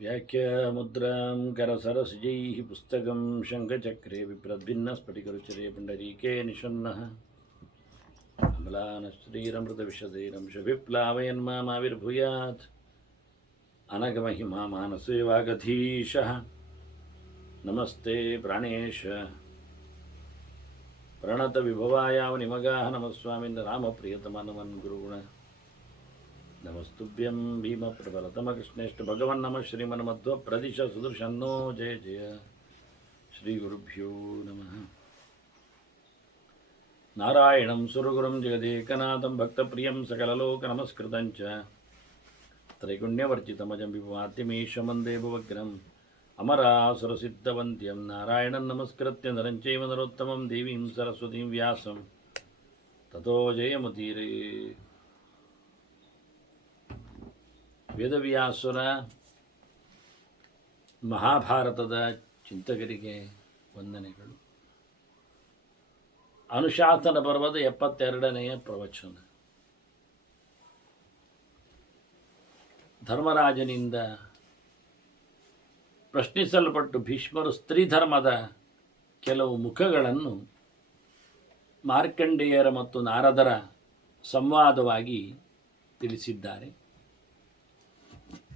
व्याख्यामुद्रां करसरसिजैः पुस्तकं शङ्खचक्रे बिभ्रद्भिन्नस्फटिकरुचिरे पुण्डरीके निषण्णः अम्लानश्रीरमृतविशदैरंशविप्लावयन्मामाविर्भूयात् अनघमहिमा मानसे वागधीशः नमस्ते प्राणेश प्रणतविभवायावनिमगाः नमस्वामिन् रामप्रियतमा नमन् गुरुगुण नमस्तुभ्यं भीमप्रबलतमकृष्णेष्ट भगवन् नमः श्रीमन्मध्वप्रदिश सुदर्शन्नो जय जय श्रीगुरुभ्यो नमः नारायणं सुरगुरुं जगदेकनाथं भक्तप्रियं सकललोकनमस्कृतं च त्रैगुण्यवर्जितमजं विभवाद्यमीशं वन्दे भवग्रहम् अमरासुरसिद्धवन्द्यं नारायणं नमस्कृत्य नरं चैव नरोत्तमं देवीं सरस्वतीं व्यासं ततो जयमुदीरये. ವೇದವ್ಯಾಸರ ಮಹಾಭಾರತದ ಚಿಂತಕರಿಗೆ ವಂದನೆಗಳು. ಅನುಶಾಸನ ಪರ್ವದ 72ನೆಯ ಪ್ರವಚನ. ಧರ್ಮರಾಜನಿಂದ ಪ್ರಶ್ನಿಸಲ್ಪಟ್ಟು ಭೀಷ್ಮರು ಸ್ತ್ರೀ ಧರ್ಮದ ಕೆಲವು ಮುಖಗಳನ್ನು ಮಾರ್ಕಂಡೇಯರ ಮತ್ತು ನಾರದರ ಸಂವಾದವಾಗಿ ತಿಳಿಸಿದ್ದಾರೆ.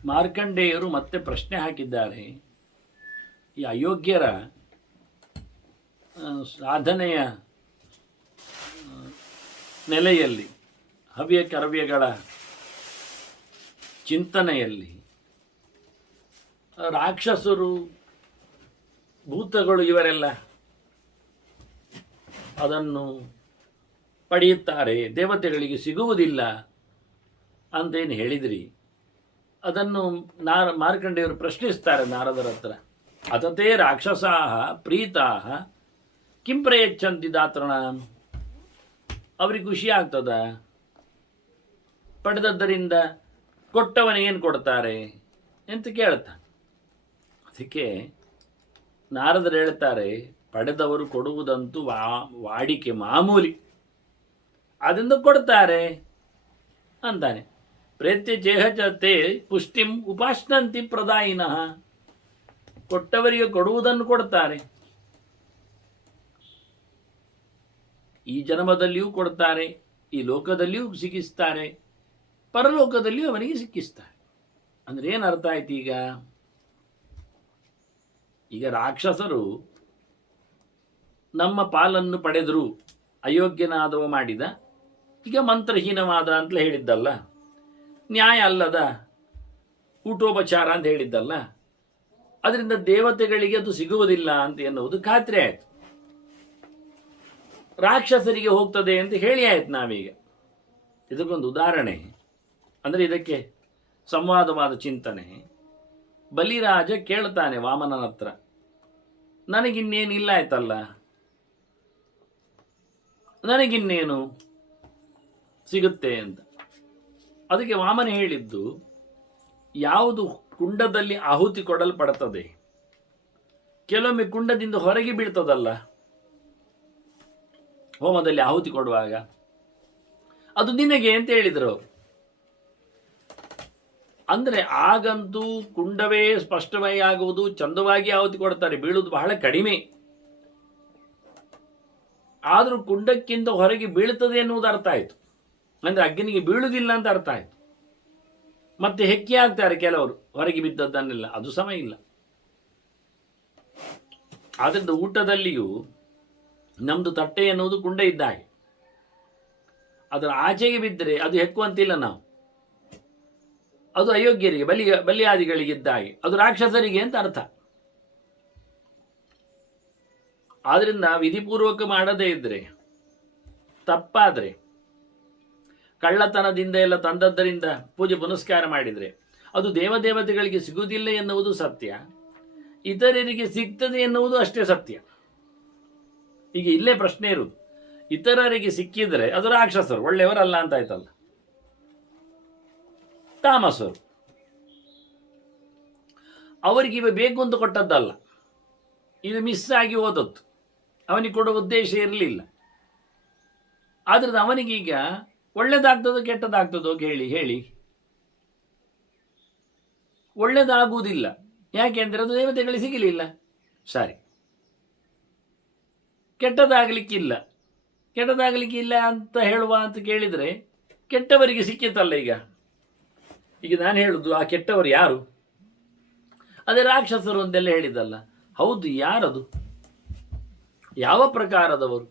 ಮಾರ್ಕಂಡೇಯರು ಮತ್ತೆ ಪ್ರಶ್ನೆ ಹಾಕಿದ್ದಾರೆ. ಈ ಅಯೋಗ್ಯರ ಸಾಧನೆಯ ನೆಲೆಯಲ್ಲಿ, ಹವ್ಯ ಕರ್ವ್ಯಗಳ ಚಿಂತನೆಯಲ್ಲಿ ರಾಕ್ಷಸರು, ಭೂತಗಳು ಇವರೆಲ್ಲ ಅದನ್ನು ಪಡೆಯುತ್ತಾರೆ, ದೇವತೆಗಳಿಗೆ ಸಿಗುವುದಿಲ್ಲ ಅಂತೇನು ಹೇಳಿದ್ರಿ. ಅದನ್ನು ಮಾರ್ಕಂಡೇಯರು ಪ್ರಶ್ನಿಸ್ತಾರೆ ನಾರದರ ಹತ್ರ. ಅತತೇ ರಾಕ್ಷಸಾಹ ಪ್ರೀತಾಹ ಕಿಂ ಪ್ರಯಚ್ಛಂತಿ ದಾತೃಣ. ಅವ್ರಿಗೆ ಖುಷಿ ಆಗ್ತದ? ಪಡೆದದ್ದರಿಂದ ಕೊಟ್ಟವನಿಗೇನು ಕೊಡ್ತಾರೆ ಅಂತ ಕೇಳ್ತಾನೆ. ಅದಕ್ಕೆ ನಾರದರು ಹೇಳ್ತಾರೆ, ಪಡೆದವರು ಕೊಡುವುದಂತೂ ವಾಡಿಕೆ, ಮಾಮೂಲಿ, ಅದರಿಂದ ಕೊಡ್ತಾರೆ ಅಂತಾನೆ. ಪ್ರೇತ್ಯಚೇಹಚತೆ ಪುಷ್ಟಿಂ ಉಪಾಶ್ನಂತಿ ಪ್ರದಾಯಿನಃ. ಕೊಟ್ಟವರಿಗೆ ಕೊಡುವುದನ್ನು ಕೊಡ್ತಾರೆ. ಈ ಜನ್ಮದಲ್ಲಿಯೂ ಕೊಡ್ತಾರೆ, ಈ ಲೋಕದಲ್ಲಿಯೂ ಸಿಕ್ಕಿಸ್ತಾರೆ, ಪರಲೋಕದಲ್ಲಿಯೂ ಅವನಿಗೆ ಸಿಕ್ಕಿಸ್ತಾರೆ. ಅಂದ್ರೆ ಏನು ಅರ್ಥ ಆಯ್ತು? ಈಗ ರಾಕ್ಷಸರು ನಮ್ಮ ಪಾಲನ್ನು ಪಡೆದರು, ಅಯೋಗ್ಯನಾದವ ಮಾಡಿದ, ಈಗ ಮಂತ್ರಹೀನವಾದ ಅಂತಲೇ ಹೇಳಿದ್ದಲ್ಲ, ನ್ಯಾಯ ಅಲ್ಲದ ಊಟೋಪಚಾರ ಅಂತ ಹೇಳಿದ್ದಲ್ಲ, ಅದರಿಂದ ದೇವತೆಗಳಿಗೆ ಅದು ಸಿಗುವುದಿಲ್ಲ ಅಂತ ಎನ್ನುವುದು ಖಾತ್ರಿ ಆಯ್ತು. ರಾಕ್ಷಸರಿಗೆ ಹೋಗ್ತದೆ ಅಂತ ಹೇಳಿ ಆಯ್ತು ನಾವೀಗ. ಇದಕ್ಕೊಂದು ಉದಾಹರಣೆ ಅಂದರೆ, ಇದಕ್ಕೆ ಸಂವಾದವಾದ ಚಿಂತನೆ. ಬಲಿರಾಜ ಕೇಳ್ತಾನೆ ವಾಮನನ ಹತ್ರ, ನನಗಿನ್ನೇನಿಲ್ಲ ಆಯ್ತಲ್ಲ, ನನಗಿನ್ನೇನು ಸಿಗುತ್ತೆ ಅಂತ. ಅದಕ್ಕೆ ವಾಮನ ಹೇಳಿದ್ದು, ಯಾವುದು ಕುಂಡದಲ್ಲಿ ಆಹುತಿ ಕೊಡಲ್ಪಡುತ್ತದೆ, ಕೆಲವೊಮ್ಮೆ ಕುಂಡದಿಂದ ಹೊರಗೆ ಬೀಳ್ತದಲ್ಲ ಹೋಮದಲ್ಲಿ ಆಹುತಿ ಕೊಡುವಾಗ, ಅದು ನಿನಗೆ ಅಂತ ಹೇಳಿದರು ಅವರು. ಅಂದರೆ ಆಗಂತೂ ಕುಂಡವೇ ಸ್ಪಷ್ಟವಾಗಿ ಆಗುವುದು, ಚಂದವಾಗಿ ಆಹುತಿ ಕೊಡ್ತಾರೆ, ಬೀಳುವುದು ಬಹಳ ಕಡಿಮೆ. ಆದರೂ ಕುಂಡಕ್ಕಿಂತ ಹೊರಗೆ ಬೀಳುತ್ತದೆ ಎನ್ನುವುದು ಅರ್ಥ ಆಯಿತು. ಅಂದರೆ ಅಗ್ನಿಗೆ ಬೀಳುವುದಿಲ್ಲ ಅಂತ ಅರ್ಥ ಆಯಿತು. ಮತ್ತೆ ಹೆಕ್ಕಿ ಆಗ್ತಾರೆ ಕೆಲವರು ಹೊರಗೆ ಬಿದ್ದದ್ದನ್ನೆಲ್ಲ, ಅದು ಸಮಯ ಇಲ್ಲ. ಆದ್ದರಿಂದ ಊಟದಲ್ಲಿಯೂ ನಮ್ಮದು ತಟ್ಟೆ ಎನ್ನುವುದು ಕುಂಡ ಇದ್ದ ಹಾಗೆ, ಅದರ ಆಚೆಗೆ ಬಿದ್ದರೆ ಅದು ಹೆಕ್ಕುವಂತಿಲ್ಲ ನಾವು. ಅದು ಅಯೋಗ್ಯರಿಗೆ, ಬಲಿಯಾದಿಗಳಿಗಿದ್ದ ಹಾಗೆ, ಅದು ರಾಕ್ಷಸರಿಗೆ ಅಂತ ಅರ್ಥ. ಆದ್ರಿಂದ ವಿಧಿಪೂರ್ವಕ ಮಾಡದೇ ಇದ್ರೆ, ತಪ್ಪಾದರೆ, ಕಳ್ಳತನದಿಂದ ಎಲ್ಲ ತಂದದ್ದರಿಂದ ಪೂಜೆ ಪುನಸ್ಕಾರ ಮಾಡಿದರೆ ಅದು ದೇವದೇವತೆಗಳಿಗೆ ಸಿಗುವುದಿಲ್ಲ ಎನ್ನುವುದು ಸತ್ಯ, ಇತರರಿಗೆ ಸಿಗ್ತದೆ ಎನ್ನುವುದು ಅಷ್ಟೇ ಸತ್ಯ. ಈಗ ಇಲ್ಲೇ ಪ್ರಶ್ನೆ ಇರುವುದು, ಇತರರಿಗೆ ಸಿಕ್ಕಿದರೆ ಅದು ರಾಕ್ಷಸರು, ಒಳ್ಳೆಯವರಲ್ಲ ಅಂತ ಆಯ್ತಲ್ಲ, ತಾಮಸರು. ಅವರಿಗೆ ಇವ ಬೇಕು ಅಂತ ಕೊಟ್ಟದ್ದಲ್ಲ, ಇದು ಮಿಸ್ ಆಗಿ ಹೋದದ್ದು, ಅವನಿಗೆ ಕೊಡೋ ಉದ್ದೇಶ ಇರಲಿಲ್ಲ. ಆದ್ರಿಂದ ಅವನಿಗೀಗ ಒಳ್ಳೇದಾಗ್ತದೋ ಕೆಟ್ಟದಾಗ್ತದೋ ಹೇಳಿ ಹೇಳಿ ಒಳ್ಳೆಯದಾಗುವುದಿಲ್ಲ. ಯಾಕೆಂದರೆ ಅದು ದೇವತೆಗಳಿಗೆ ಸಿಗಲಿಲ್ಲ. ಸರಿ, ಕೆಟ್ಟದಾಗಲಿಕ್ಕಿಲ್ಲ. ಕೆಟ್ಟದಾಗಲಿಕ್ಕಿಲ್ಲ ಅಂತ ಹೇಳುವ ಅಂತ ಕೇಳಿದರೆ ಕೆಟ್ಟವರಿಗೆ ಸಿಕ್ಕಿತಲ್ಲ. ಈಗ ನಾನು ಹೇಳುದು ಆ ಕೆಟ್ಟವರು ಯಾರು? ಅದೇ ರಾಕ್ಷಸರು ಅಂತೆಲ್ಲ ಹೇಳಿದಲ್ಲ. ಹೌದು, ಯಾರದು? ಯಾವ ಪ್ರಕಾರದವರು?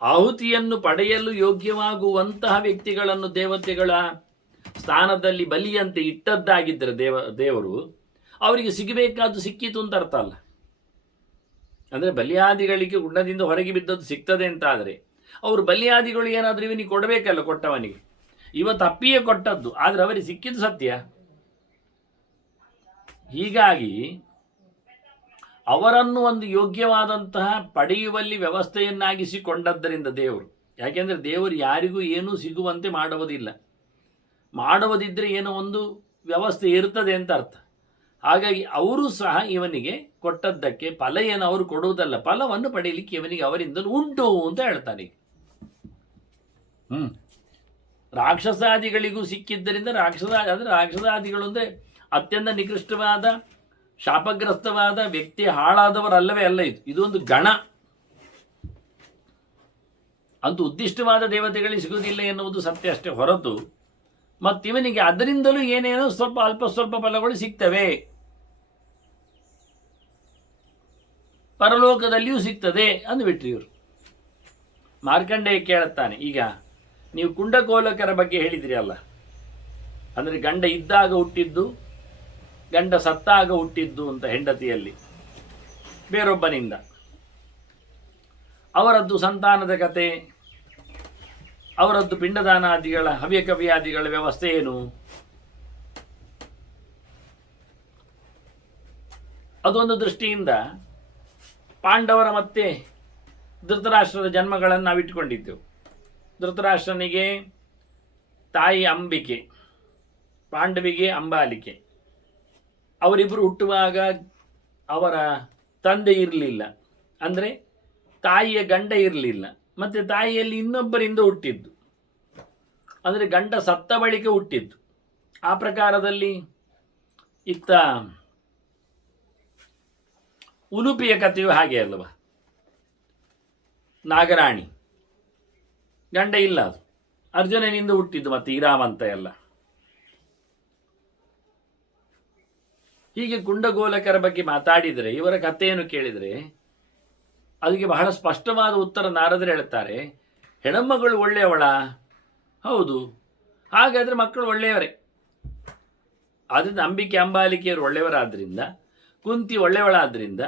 ಆಹುತಿಯನ್ನು ಪಡೆಯಲು ಯೋಗ್ಯವಾಗುವಂತಹ ವ್ಯಕ್ತಿಗಳನ್ನು ದೇವತೆಗಳ ಸ್ಥಾನದಲ್ಲಿ ಬಲಿಯಂತೆ ಇಟ್ಟದ್ದಾಗಿದ್ದರೆ ದೇವರು ಅವರಿಗೆ ಸಿಗಬೇಕಾದ್ದು ಸಿಕ್ಕಿತು ಅಂತ ಅರ್ಥ ಅಲ್ಲ. ಅಂದರೆ ಬಲಿಯಾದಿಗಳಿಗೆ ಗುಡ್ಡದಿಂದ ಹೊರಗೆ ಬಿದ್ದದ್ದು ಸಿಗ್ತದೆ ಅಂತ ಆದರೆ ಅವರು ಬಲಿಯಾದಿಗಳು ಏನಾದರೂ ಇವನಿಗೆ ಕೊಡಬೇಕಲ್ಲ, ಕೊಟ್ಟವನಿಗೆ. ಇವತ್ತು ಅಪ್ಪಿಯೇ ಕೊಟ್ಟದ್ದು, ಆದರೆ ಅವರಿಗೆ ಸಿಕ್ಕಿದ್ದು ಸತ್ಯ. ಹೀಗಾಗಿ ಅವರನ್ನು ಒಂದು ಯೋಗ್ಯವಾದಂತಹ ಪಡೆಯುವಲ್ಲಿ ವ್ಯವಸ್ಥೆಯನ್ನಾಗಿಸಿಕೊಂಡದ್ದರಿಂದ ದೇವರು, ಯಾಕೆಂದರೆ ದೇವರು ಯಾರಿಗೂ ಏನೂ ಸಿಗುವಂತೆ ಮಾಡುವುದಿಲ್ಲ. ಮಾಡುವುದಿದ್ದರೆ ಏನೋ ಒಂದು ವ್ಯವಸ್ಥೆ ಇರ್ತದೆ ಅಂತ ಅರ್ಥ. ಹಾಗಾಗಿ ಅವರು ಸಹ ಇವನಿಗೆ ಕೊಟ್ಟದ್ದಕ್ಕೆ ಫಲ ಏನು ಅವರು ಕೊಡುವುದಲ್ಲ, ಫಲವನ್ನು ಪಡೆಯಲಿಕ್ಕೆ ಇವನಿಗೆ ಅವರಿಂದ ಉಂಟು ಅಂತ ಹೇಳ್ತಾನೆ. ರಾಕ್ಷಸಾದಿಗಳಿಗೂ ಸಿಕ್ಕಿದ್ದರಿಂದ ರಾಕ್ಷಸಾದಿಗಳು ಅಂದರೆ ಅತ್ಯಂತ ನಿಕೃಷ್ಟವಾದ ಶಾಪಗ್ರಸ್ತವಾದ ವ್ಯಕ್ತಿ, ಹಾಳಾದವರಲ್ಲವೇ ಅಲ್ಲ. ಇದು ಒಂದು ಗಣ ಅಂತೂ ಉದ್ದಿಷ್ಟವಾದ ದೇವತೆಗಳಿಗೆ ಸಿಗುವುದಿಲ್ಲ ಎನ್ನುವುದು ಸತ್ಯ ಅಷ್ಟೇ ಹೊರತು ಮತ್ತಿವನಿಗೆ ಅದರಿಂದಲೂ ಏನೇನೋ ಸ್ವಲ್ಪ ಅಲ್ಪ ಸ್ವಲ್ಪ ಫಲಗಳು ಸಿಗ್ತವೆ, ಪರಲೋಕದಲ್ಲಿಯೂ ಸಿಗ್ತದೆ ಅಂದುಬಿಟ್ರಿ ಇವರು. ಮಾರ್ಕಂಡೇಯ ಕೇಳುತ್ತಾನೆ, ಈಗ ನೀವು ಕುಂಡಕೋಲಕರ ಬಗ್ಗೆ ಹೇಳಿದ್ರಿ ಅಲ್ಲ, ಅಂದರೆ ಗಂಡ ಇದ್ದಾಗ ಹುಟ್ಟಿದ್ದು, ಗಂಡ ಸತ್ತಾಗ ಹುಟ್ಟಿದ್ದು ಅಂತ ಹೆಂಡತಿಯಲ್ಲಿ ಬೇರೊಬ್ಬನಿಂದ, ಅವರದ್ದು ಸಂತಾನದ ಕತೆ, ಅವರದ್ದು ಪಿಂಡದಾನಾದಿಗಳ ಹವ್ಯಕವ್ಯಾದಿಗಳ ವ್ಯವಸ್ಥೆ ಏನು? ಅದೊಂದು ದೃಷ್ಟಿಯಿಂದ ಪಾಂಡವರ ಮತ್ತೆ ಧೃತರಾಷ್ಟ್ರದ ಜನ್ಮಗಳನ್ನು ನಾವಿಟ್ಟುಕೊಂಡಿದ್ದೆವು. ಧೃತರಾಷ್ಟ್ರನಿಗೆ ತಾಯಿ ಅಂಬಿಕೆ, ಪಾಂಡವಿಗೆ ಅಂಬಾಲಿಕೆ. ಅವರಿಬ್ಬರು ಹುಟ್ಟುವಾಗ ಅವರ ತಂದೆ ಇರಲಿಲ್ಲ, ಅಂದರೆ ತಾಯಿಯ ಗಂಡ ಇರಲಿಲ್ಲ, ಮತ್ತು ತಾಯಿಯಲ್ಲಿ ಇನ್ನೊಬ್ಬರಿಂದ ಹುಟ್ಟಿದ್ದು, ಅಂದರೆ ಗಂಡ ಸತ್ತ ಬಳಿಕ ಹುಟ್ಟಿದ್ದು. ಆ ಪ್ರಕಾರದಲ್ಲಿ ಇತ್ತ ಉಲುಪಿಯ ಕಥೆಯು ಹಾಗೆ ಅಲ್ಲವ, ನಾಗರಾಣಿ ಗಂಡ ಇಲ್ಲ, ಅದು ಅರ್ಜುನನಿಂದ ಹುಟ್ಟಿದ್ದು, ಮತ್ತು ಇರಾವಂತ ಎಲ್ಲ. ಹೀಗೆ ಕುಂಡಗೋಲಕರ ಬಗ್ಗೆ ಮಾತಾಡಿದರೆ, ಇವರ ಕಥೆಯನ್ನು ಕೇಳಿದರೆ ಅದಕ್ಕೆ ಬಹಳ ಸ್ಪಷ್ಟವಾದ ಉತ್ತರ ನಾರದರು ಹೇಳ್ತಾರೆ. ಹೆಣ್ಣಮ್ಮಗಳು ಒಳ್ಳೆಯವಳ? ಹೌದು, ಹಾಗಾದರೆ ಮಕ್ಕಳು ಒಳ್ಳೆಯವರೇ. ಆದ್ದರಿಂದ ಅಂಬಿಕೆ ಅಂಬಾಲಿಕೆಯವರು ಒಳ್ಳೆಯವರಾದ್ದರಿಂದ, ಕುಂತಿ ಒಳ್ಳೆಯವಳಾದ್ದರಿಂದ,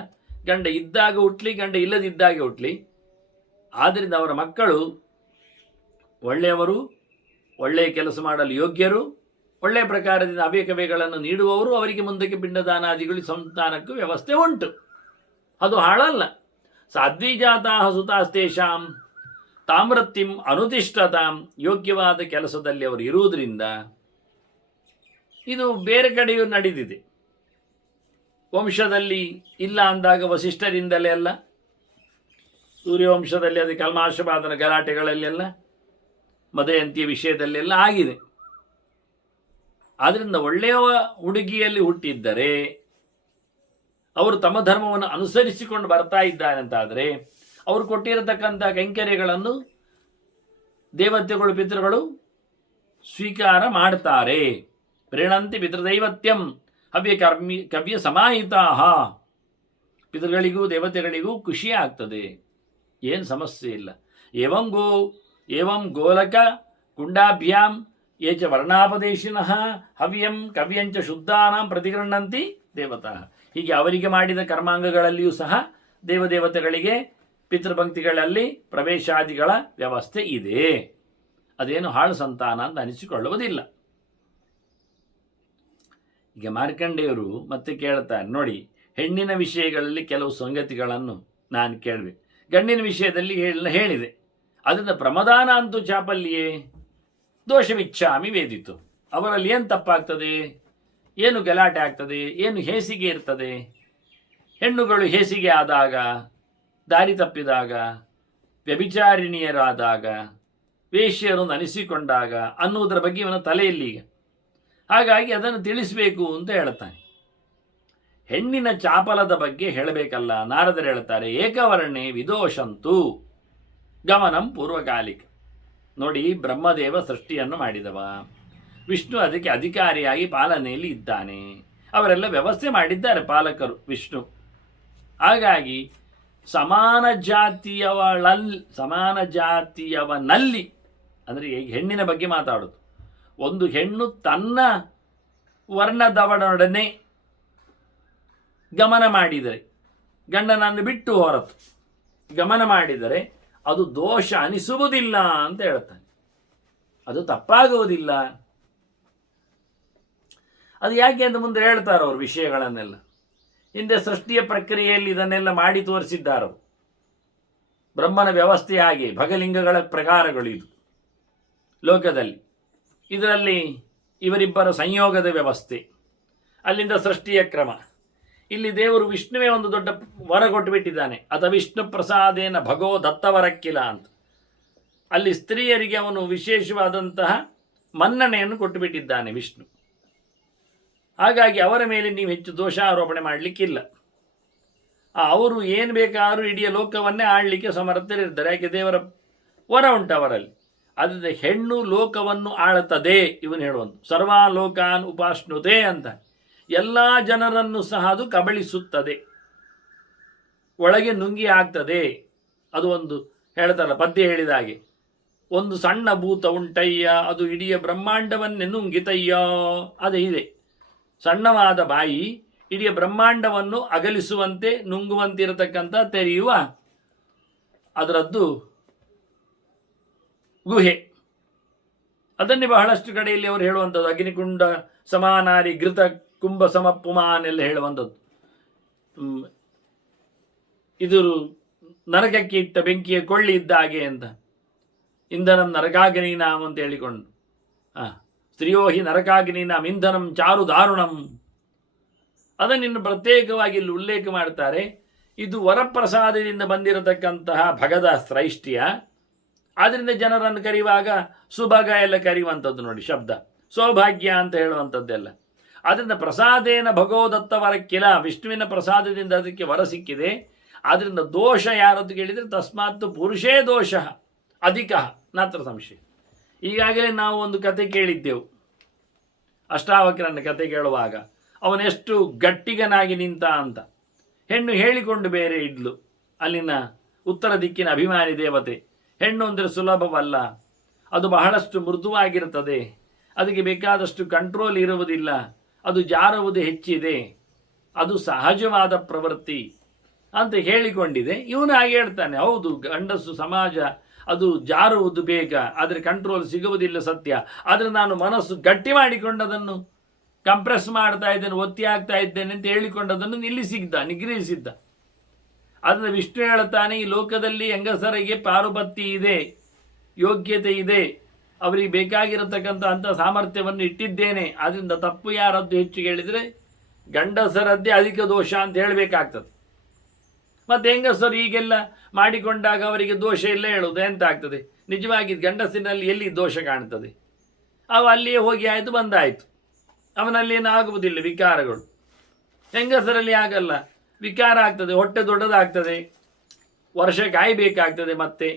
ಗಂಡ ಇದ್ದಾಗ ಹುಟ್ಟಲಿ ಗಂಡ ಇಲ್ಲದಿದ್ದಾಗ ಹುಟ್ಟಲಿ, ಆದ್ದರಿಂದ ಅವರ ಮಕ್ಕಳು ಒಳ್ಳೆಯವರು, ಒಳ್ಳೆಯ ಕೆಲಸ ಮಾಡಲು ಯೋಗ್ಯರು, ಒಳ್ಳೆಯ ಪ್ರಕಾರದಿಂದ ಅಭ್ಯಕವೆಗಳನ್ನು ನೀಡುವವರು. ಅವರಿಗೆ ಮುಂದಕ್ಕೆ ಪಿಂಡದಾನಾದಿಗಳು ಸಂತಾನಕ್ಕೂ ವ್ಯವಸ್ಥೆ ಉಂಟು, ಅದು ಹಾಳಲ್ಲ. ಸಾಧ್ವಿಜಾತಾ ಸುತಾಸ್ತೇಷಾಂ ತಾಮ್ರತಿಂ ಅನುತಿಷ್ಠತಾಂ, ಯೋಗ್ಯವಾದ ಕೆಲಸದಲ್ಲಿ ಅವರು ಇರುವುದರಿಂದ ಇದು ಬೇರೆ ಕಡೆಯೂ ನಡೆದಿದೆ. ವಂಶದಲ್ಲಿ ಇಲ್ಲ ಅಂದಾಗ ವಸಿಷ್ಠರಿಂದಲೇ ಅಲ್ಲ, ಸೂರ್ಯವಂಶದಲ್ಲಿ ಅದು ಕಲ್ಮಾಶಪಾದನ ಗಲಾಟೆಗಳಲ್ಲೆಲ್ಲ, ಮದಯಂತಿಯ ವಿಷಯದಲ್ಲೆಲ್ಲ ಆಗಿದೆ. ಆದ್ದರಿಂದ ಒಳ್ಳೆಯ ಹುಡುಗಿಯಲ್ಲಿ ಹುಟ್ಟಿದ್ದರೆ ಅವರು ತಮ್ಮ ಧರ್ಮವನ್ನು ಅನುಸರಿಸಿಕೊಂಡು ಬರ್ತಾ ಇದ್ದಾರೆ ಅಂತಾದರೆ ಅವರು ಕೊಟ್ಟಿರತಕ್ಕಂಥ ಕೈಂಕರ್ಯಗಳನ್ನು ದೇವತೆಗಳು ಪಿತೃಗಳು ಸ್ವೀಕಾರ ಮಾಡ್ತಾರೆ. ಪ್ರೇಣಂತಿ ಪಿತೃದೈವತ್ಯಂ ಹವ್ಯ ಕವ್ಯ ಸಮಾಹಿತಾ, ಪಿತೃಗಳಿಗೂ ದೇವತೆಗಳಿಗೂ ಖುಷಿ ಆಗ್ತದೆ, ಏನು ಸಮಸ್ಯೆ ಇಲ್ಲ. ಏವಂ ಗೋಲಕ ಕುಂಡಾಭ್ಯಾಂ ಯೇ ಚ ವರ್ಣಾಪದೇಶಿನಃ ಹವ್ಯಂ ಕವ್ಯಂಚ ಶುದ್ಧಾನಾಂ ಪ್ರತಿಗೃಹಂತಿ ದೇವತಾ. ಹೀಗೆ ಅವರಿಗೆ ಮಾಡಿದ ಕರ್ಮಾಂಗಗಳಲ್ಲಿಯೂ ಸಹ ದೇವದೇವತೆಗಳಿಗೆ ಪಿತೃಪಂಕ್ತಿಗಳಲ್ಲಿ ಪ್ರವೇಶಾದಿಗಳ ವ್ಯವಸ್ಥೆ ಇದೆ. ಅದೇನು ಹಾಳು ಸಂತಾನ ಅಂತ ಅನಿಸಿಕೊಳ್ಳುವುದಿಲ್ಲ. ಈಗ ಮಾರ್ಕಂಡೇಯರು ಮತ್ತೆ ಕೇಳ್ತಾರೆ, ನೋಡಿ, ಹೆಣ್ಣಿನ ವಿಷಯಗಳಲ್ಲಿ ಕೆಲವು ಸಂಗತಿಗಳನ್ನು ನಾನು ಕೇಳಬೇಕು, ಗಂಡಿನ ವಿಷಯದಲ್ಲಿ ಹೇಳಿದೆ. ಅದರಿಂದ ಪ್ರಮದಾನ ಅಂತೂ ಚಾಪಲ್ಲಿಯೇ ದೋಷವಿಚ್ಛಾಮಿ ವೇದಿತು. ಅವರಲ್ಲಿ ಏನು ತಪ್ಪಾಗ್ತದೆ, ಏನು ಗಲಾಟೆ ಆಗ್ತದೆ, ಏನು ಹೇಸಿಗೆ ಇರ್ತದೆ? ಹೆಣ್ಣುಗಳು ಹೇಸಿಗೆ ಆದಾಗ, ದಾರಿ ತಪ್ಪಿದಾಗ, ವ್ಯಭಿಚಾರಿಣಿಯರಾದಾಗ, ವೇಶ್ಯರನ್ನು ಅನಿಸಿಕೊಂಡಾಗ ಅನ್ನುವುದರ ಬಗ್ಗೆ ಇವನ ತಲೆಯಲ್ಲಿ. ಹಾಗಾಗಿ ಅದನ್ನು ತಿಳಿಸಬೇಕು ಅಂತ ಹೇಳ್ತಾನೆ. ಹೆಣ್ಣಿನ ಚಾಪಲದ ಬಗ್ಗೆ ಹೇಳಬೇಕಲ್ಲ. ನಾರದರು ಹೇಳ್ತಾರೆ, ಏಕವರ್ಣೆ ವಿದೋಷಂತು ಗಮನಂ ಪೂರ್ವಕಾಲಿಕ. ನೋಡಿ, ಬ್ರಹ್ಮದೇವ ಸೃಷ್ಟಿಯನ್ನು ಮಾಡಿದವ, ವಿಷ್ಣು ಅದಕ್ಕೆ ಅಧಿಕಾರಿಯಾಗಿ ಪಾಲನೆಯಲ್ಲಿ ಇದ್ದಾನೆ. ಅವರೆಲ್ಲ ವ್ಯವಸ್ಥೆ ಮಾಡಿದ್ದಾರೆ ಪಾಲಕರು ವಿಷ್ಣು. ಹಾಗಾಗಿ ಸಮಾನ ಜಾತಿಯವನಲ್ಲಿ ಅಂದರೆ ಹೆಣ್ಣಿನ ಬಗ್ಗೆ ಮಾತಾಡೋದು. ಒಂದು ಹೆಣ್ಣು ತನ್ನ ವರ್ಣದವನೊಡನೆ ಗಮನ ಮಾಡಿದರೆ, ಗಂಡನನ್ನು ಬಿಟ್ಟು ಹೊರತು ಗಮನ ಮಾಡಿದರೆ ಅದು ದೋಷ ಅನಿಸುವುದಿಲ್ಲ ಅಂತ ಹೇಳ್ತಾನೆ. ಅದು ತಪ್ಪಾಗುವುದಿಲ್ಲ. ಅದು ಯಾಕೆ ಅಂತ ಮುಂದೆ ಹೇಳ್ತಾರೆ ಅವರು ವಿಷಯಗಳನ್ನೆಲ್ಲ. ಹಿಂದೆ ಸೃಷ್ಟಿಯ ಪ್ರಕ್ರಿಯೆಯಲ್ಲಿ ಇದನ್ನೆಲ್ಲ ಮಾಡಿ ತೋರಿಸಿದ್ದಾರೆ. ಬ್ರಹ್ಮನ ವ್ಯವಸ್ಥೆ ಹಾಗೆ, ಭಗಲಿಂಗಗಳ ಪ್ರಕಾರಗಳು ಇದು ಲೋಕದಲ್ಲಿ. ಇದರಲ್ಲಿ ಇವರಿಬ್ಬರ ಸಂಯೋಗದ ವ್ಯವಸ್ಥೆ, ಅಲ್ಲಿಂದ ಸೃಷ್ಟಿಯ ಕ್ರಮ. ಇಲ್ಲಿ ದೇವರು ವಿಷ್ಣುವೇ ಒಂದು ದೊಡ್ಡ ವರ ಕೊಟ್ಟು ಬಿಟ್ಟಿದ್ದಾನೆ. ಅಥ ವಿಷ್ಣು ಪ್ರಸಾದೇನ ಭಗೋ ದತ್ತವರಕ್ಕಿಲ್ಲ ಅಂತ. ಅಲ್ಲಿ ಸ್ತ್ರೀಯರಿಗೆ ಅವನು ವಿಶೇಷವಾದಂತಹ ಮನ್ನಣೆಯನ್ನು ಕೊಟ್ಟು ಬಿಟ್ಟಿದ್ದಾನೆ ವಿಷ್ಣು. ಹಾಗಾಗಿ ಅವರ ಮೇಲೆ ನೀವು ಹೆಚ್ಚು ದೋಷಾರೋಪಣೆ ಮಾಡಲಿಕ್ಕಿಲ್ಲ. ಅವರು ಏನು ಬೇಕಾದರೂ ಇಡೀ ಲೋಕವನ್ನೇ ಆಳಲಿಕ್ಕೆ ಸಮರ್ಥರಿರ್ತಾರೆ. ಯಾಕೆ ದೇವರ ವರ ಉಂಟು ಅವರಲ್ಲಿ. ಆದ್ದರಿಂದ ಹೆಣ್ಣು ಲೋಕವನ್ನು ಆಳುತ್ತದೆ. ಇವನು ಹೇಳುವಂಥ ಸರ್ವಾ ಲೋಕಾನ್ ಉಪಾಶ್ನುತೆ ಅಂತ. ಎಲ್ಲ ಜನರನ್ನು ಸಹ ಅದು ಕಬಳಿಸುತ್ತದೆ, ಒಳಗೆ ನುಂಗಿ ಆಗ್ತದೆ. ಅದು ಒಂದು ಹೇಳ್ತಾರಲ್ಲ, ಪದ್ಯ ಹೇಳಿದ ಹಾಗೆ, ಒಂದು ಸಣ್ಣ ಭೂತ ಉಂಟಯ್ಯ, ಅದು ಇಡೀ ಬ್ರಹ್ಮಾಂಡವನ್ನೇ ನುಂಗಿತಯ್ಯ. ಅದೇ ಇದೆ, ಸಣ್ಣವಾದ ಬಾಯಿ ಇಡೀ ಬ್ರಹ್ಮಾಂಡವನ್ನು ಅಗಲಿಸುವಂತೆ ನುಂಗುವಂತಿರತಕ್ಕಂಥ ತೆರೆಯುವ ಅದರದ್ದು ಗುಹೆ. ಅದನ್ನೇ ಬಹಳಷ್ಟು ಕಡೆಯಲ್ಲಿ ಅವರು ಹೇಳುವಂಥದ್ದು. ಅಗ್ನಿಕುಂಡ ಸಮಾನಾರಿ ಘೃತ ಕುಂಭ ಸಮಪುಮಾನ್ ಎಲ್ಲ ಹೇಳುವಂಥದ್ದು. ಇದು ನರಕಕ್ಕೆ ಇಟ್ಟ ಬೆಂಕಿಯ ಕೊಳ್ಳಿ ಇದ್ದ ಹಾಗೆ ಅಂತ. ಇಂಧನಂ ನರಕಾಗ್ನಿನಾಮ್ ಅಂತ ಹೇಳಿಕೊಂಡು, ಸ್ತ್ರೀಯೋ ಹಿ ನರಕಾಗ್ನಿನಾಮ್ ಇಂಧನಂ ಚಾರು ದಾರುಣಂ. ಅದನ್ನಿನ್ನು ಪ್ರತ್ಯೇಕವಾಗಿ ಇಲ್ಲಿ ಉಲ್ಲೇಖ ಮಾಡ್ತಾರೆ. ಇದು ವರಪ್ರಸಾದದಿಂದ ಬಂದಿರತಕ್ಕಂತಹ ಭಗದ ಶ್ರೈಷ್ಟ್ಯ. ಆದ್ದರಿಂದ ಜನರನ್ನು ಕರೆಯುವಾಗ ಸುಭಗ ಎಲ್ಲ ಕರೆಯುವಂಥದ್ದು ನೋಡಿ ಶಬ್ದ, ಸೌಭಾಗ್ಯ ಅಂತ ಹೇಳುವಂಥದ್ದೆಲ್ಲ. ಆದ್ದರಿಂದ ಪ್ರಸಾದೇನ ಭಗೋದತ್ತ ವರಕ್ಕಿಲ, ವಿಷ್ಣುವಿನ ಪ್ರಸಾದದಿಂದ ಅದಕ್ಕೆ ವರ ಸಿಕ್ಕಿದೆ. ಆದ್ದರಿಂದ ದೋಷ ಯಾರದ್ದು ಕೇಳಿದರೆ ತಸ್ಮಾತ್ ಪುರುಷೇ ದೋಷ ಅಧಿಕ ನಾತ್ರ ಸಂಶಯ. ಈಗಾಗಲೇ ನಾವು ಒಂದು ಕತೆ ಕೇಳಿದ್ದೆವು. ಅಷ್ಟಾವಕ್ರನ ಕತೆ ಕೇಳುವಾಗ ಅವನೆಷ್ಟು ಗಟ್ಟಿಗನಾಗಿ ನಿಂತ ಅಂತ. ಹೆಣ್ಣು ಹೇಳಿಕೊಂಡು ಬೇರೆ ಇದ್ಲು, ಅಲ್ಲಿನ ಉತ್ತರ ದಿಕ್ಕಿನ ಅಭಿಮಾನಿ ದೇವತೆ. ಹೆಣ್ಣು ಅಂದರೆ ಸುಲಭವಲ್ಲ, ಅದು ಬಹಳಷ್ಟು ಮೃದುವಾಗಿರುತ್ತದೆ, ಅದಕ್ಕೆ ಬೇಕಾದಷ್ಟು ಕಂಟ್ರೋಲ್ ಇರುವುದಿಲ್ಲ, ಅದು ಜಾರುವುದು ಹೆಚ್ಚಿದೆ, ಅದು ಸಹಜವಾದ ಪ್ರವೃತ್ತಿ ಅಂತ ಹೇಳಿಕೊಂಡಿದೆ. ಇವನು ಹಾಗೆ ಹೇಳ್ತಾನೆ, ಹೌದು ಗಂಡಸು ಸಮಾಜ ಅದು ಜಾರುವುದು ಬೇಗ, ಆದರೆ ಕಂಟ್ರೋಲ್ ಸಿಗುವುದಿಲ್ಲ ಸತ್ಯ. ಆದರೆ ನಾನು ಮನಸ್ಸು ಗಟ್ಟಿ ಮಾಡಿಕೊಂಡು ಅದನ್ನು ಕಂಪ್ರೆಸ್ ಮಾಡ್ತಾ ಇದ್ದೇನೆ, ಒತ್ತಿ ಆಗ್ತಾ ಇದ್ದೇನೆ ಅಂತ ಹೇಳಿಕೊಂಡದನ್ನು ನಿಗ್ರಹಿಸಿದ್ದ. ಅದನ್ನು ವಿಷ್ಣು ಹೇಳ್ತಾನೆ, ಈ ಲೋಕದಲ್ಲಿ ಹೆಂಗಸರಿಗೆ ಪಾರುಪತ್ಯ ಇದೆ, ಯೋಗ್ಯತೆ ಇದೆ, ಅವರಿಗೆ ಬೇಕಾಗಿರತಕ್ಕಂಥ ಅಂಥ ಸಾಮರ್ಥ್ಯವನ್ನು ಇಟ್ಟಿದ್ದೇನೆ. ಅದರಿಂದ ತಪ್ಪು ಯಾರದ್ದು ಹೆಚ್ಚು ಹೇಳಿದರೆ ಗಂಡಸರದ್ದೇ ಅಧಿಕ ದೋಷ ಅಂತ ಹೇಳಬೇಕಾಗ್ತದೆ. ಮತ್ತು ಹೆಂಗಸರು ಹೀಗೆಲ್ಲ ಮಾಡಿಕೊಂಡಾಗ ಅವರಿಗೆ ದೋಷ ಇಲ್ಲ ಹೇಳುವುದು ಎಂತ ಆಗ್ತದೆ? ನಿಜವಾಗಿ ಗಂಡಸಿನಲ್ಲಿ ಎಲ್ಲಿ ದೋಷ ಕಾಣ್ತದೆ? ಅವ ಅಲ್ಲಿಯೇ ಹೋಗಿ ಆಯಿತು, ಬಂದಾಯಿತು, ಅವನಲ್ಲಿ ಏನು ಆಗುವುದಿಲ್ಲ ವಿಕಾರಗಳು. ಹೆಂಗಸರಲ್ಲಿ ಆಗಲ್ಲ, ವಿಕಾರ ಆಗ್ತದೆ, ಹೊಟ್ಟೆ ದೊಡ್ಡದಾಗ್ತದೆ, ವರ್ಷ ಕಾಯಬೇಕಾಗ್ತದೆ, ಮತ್ತೆ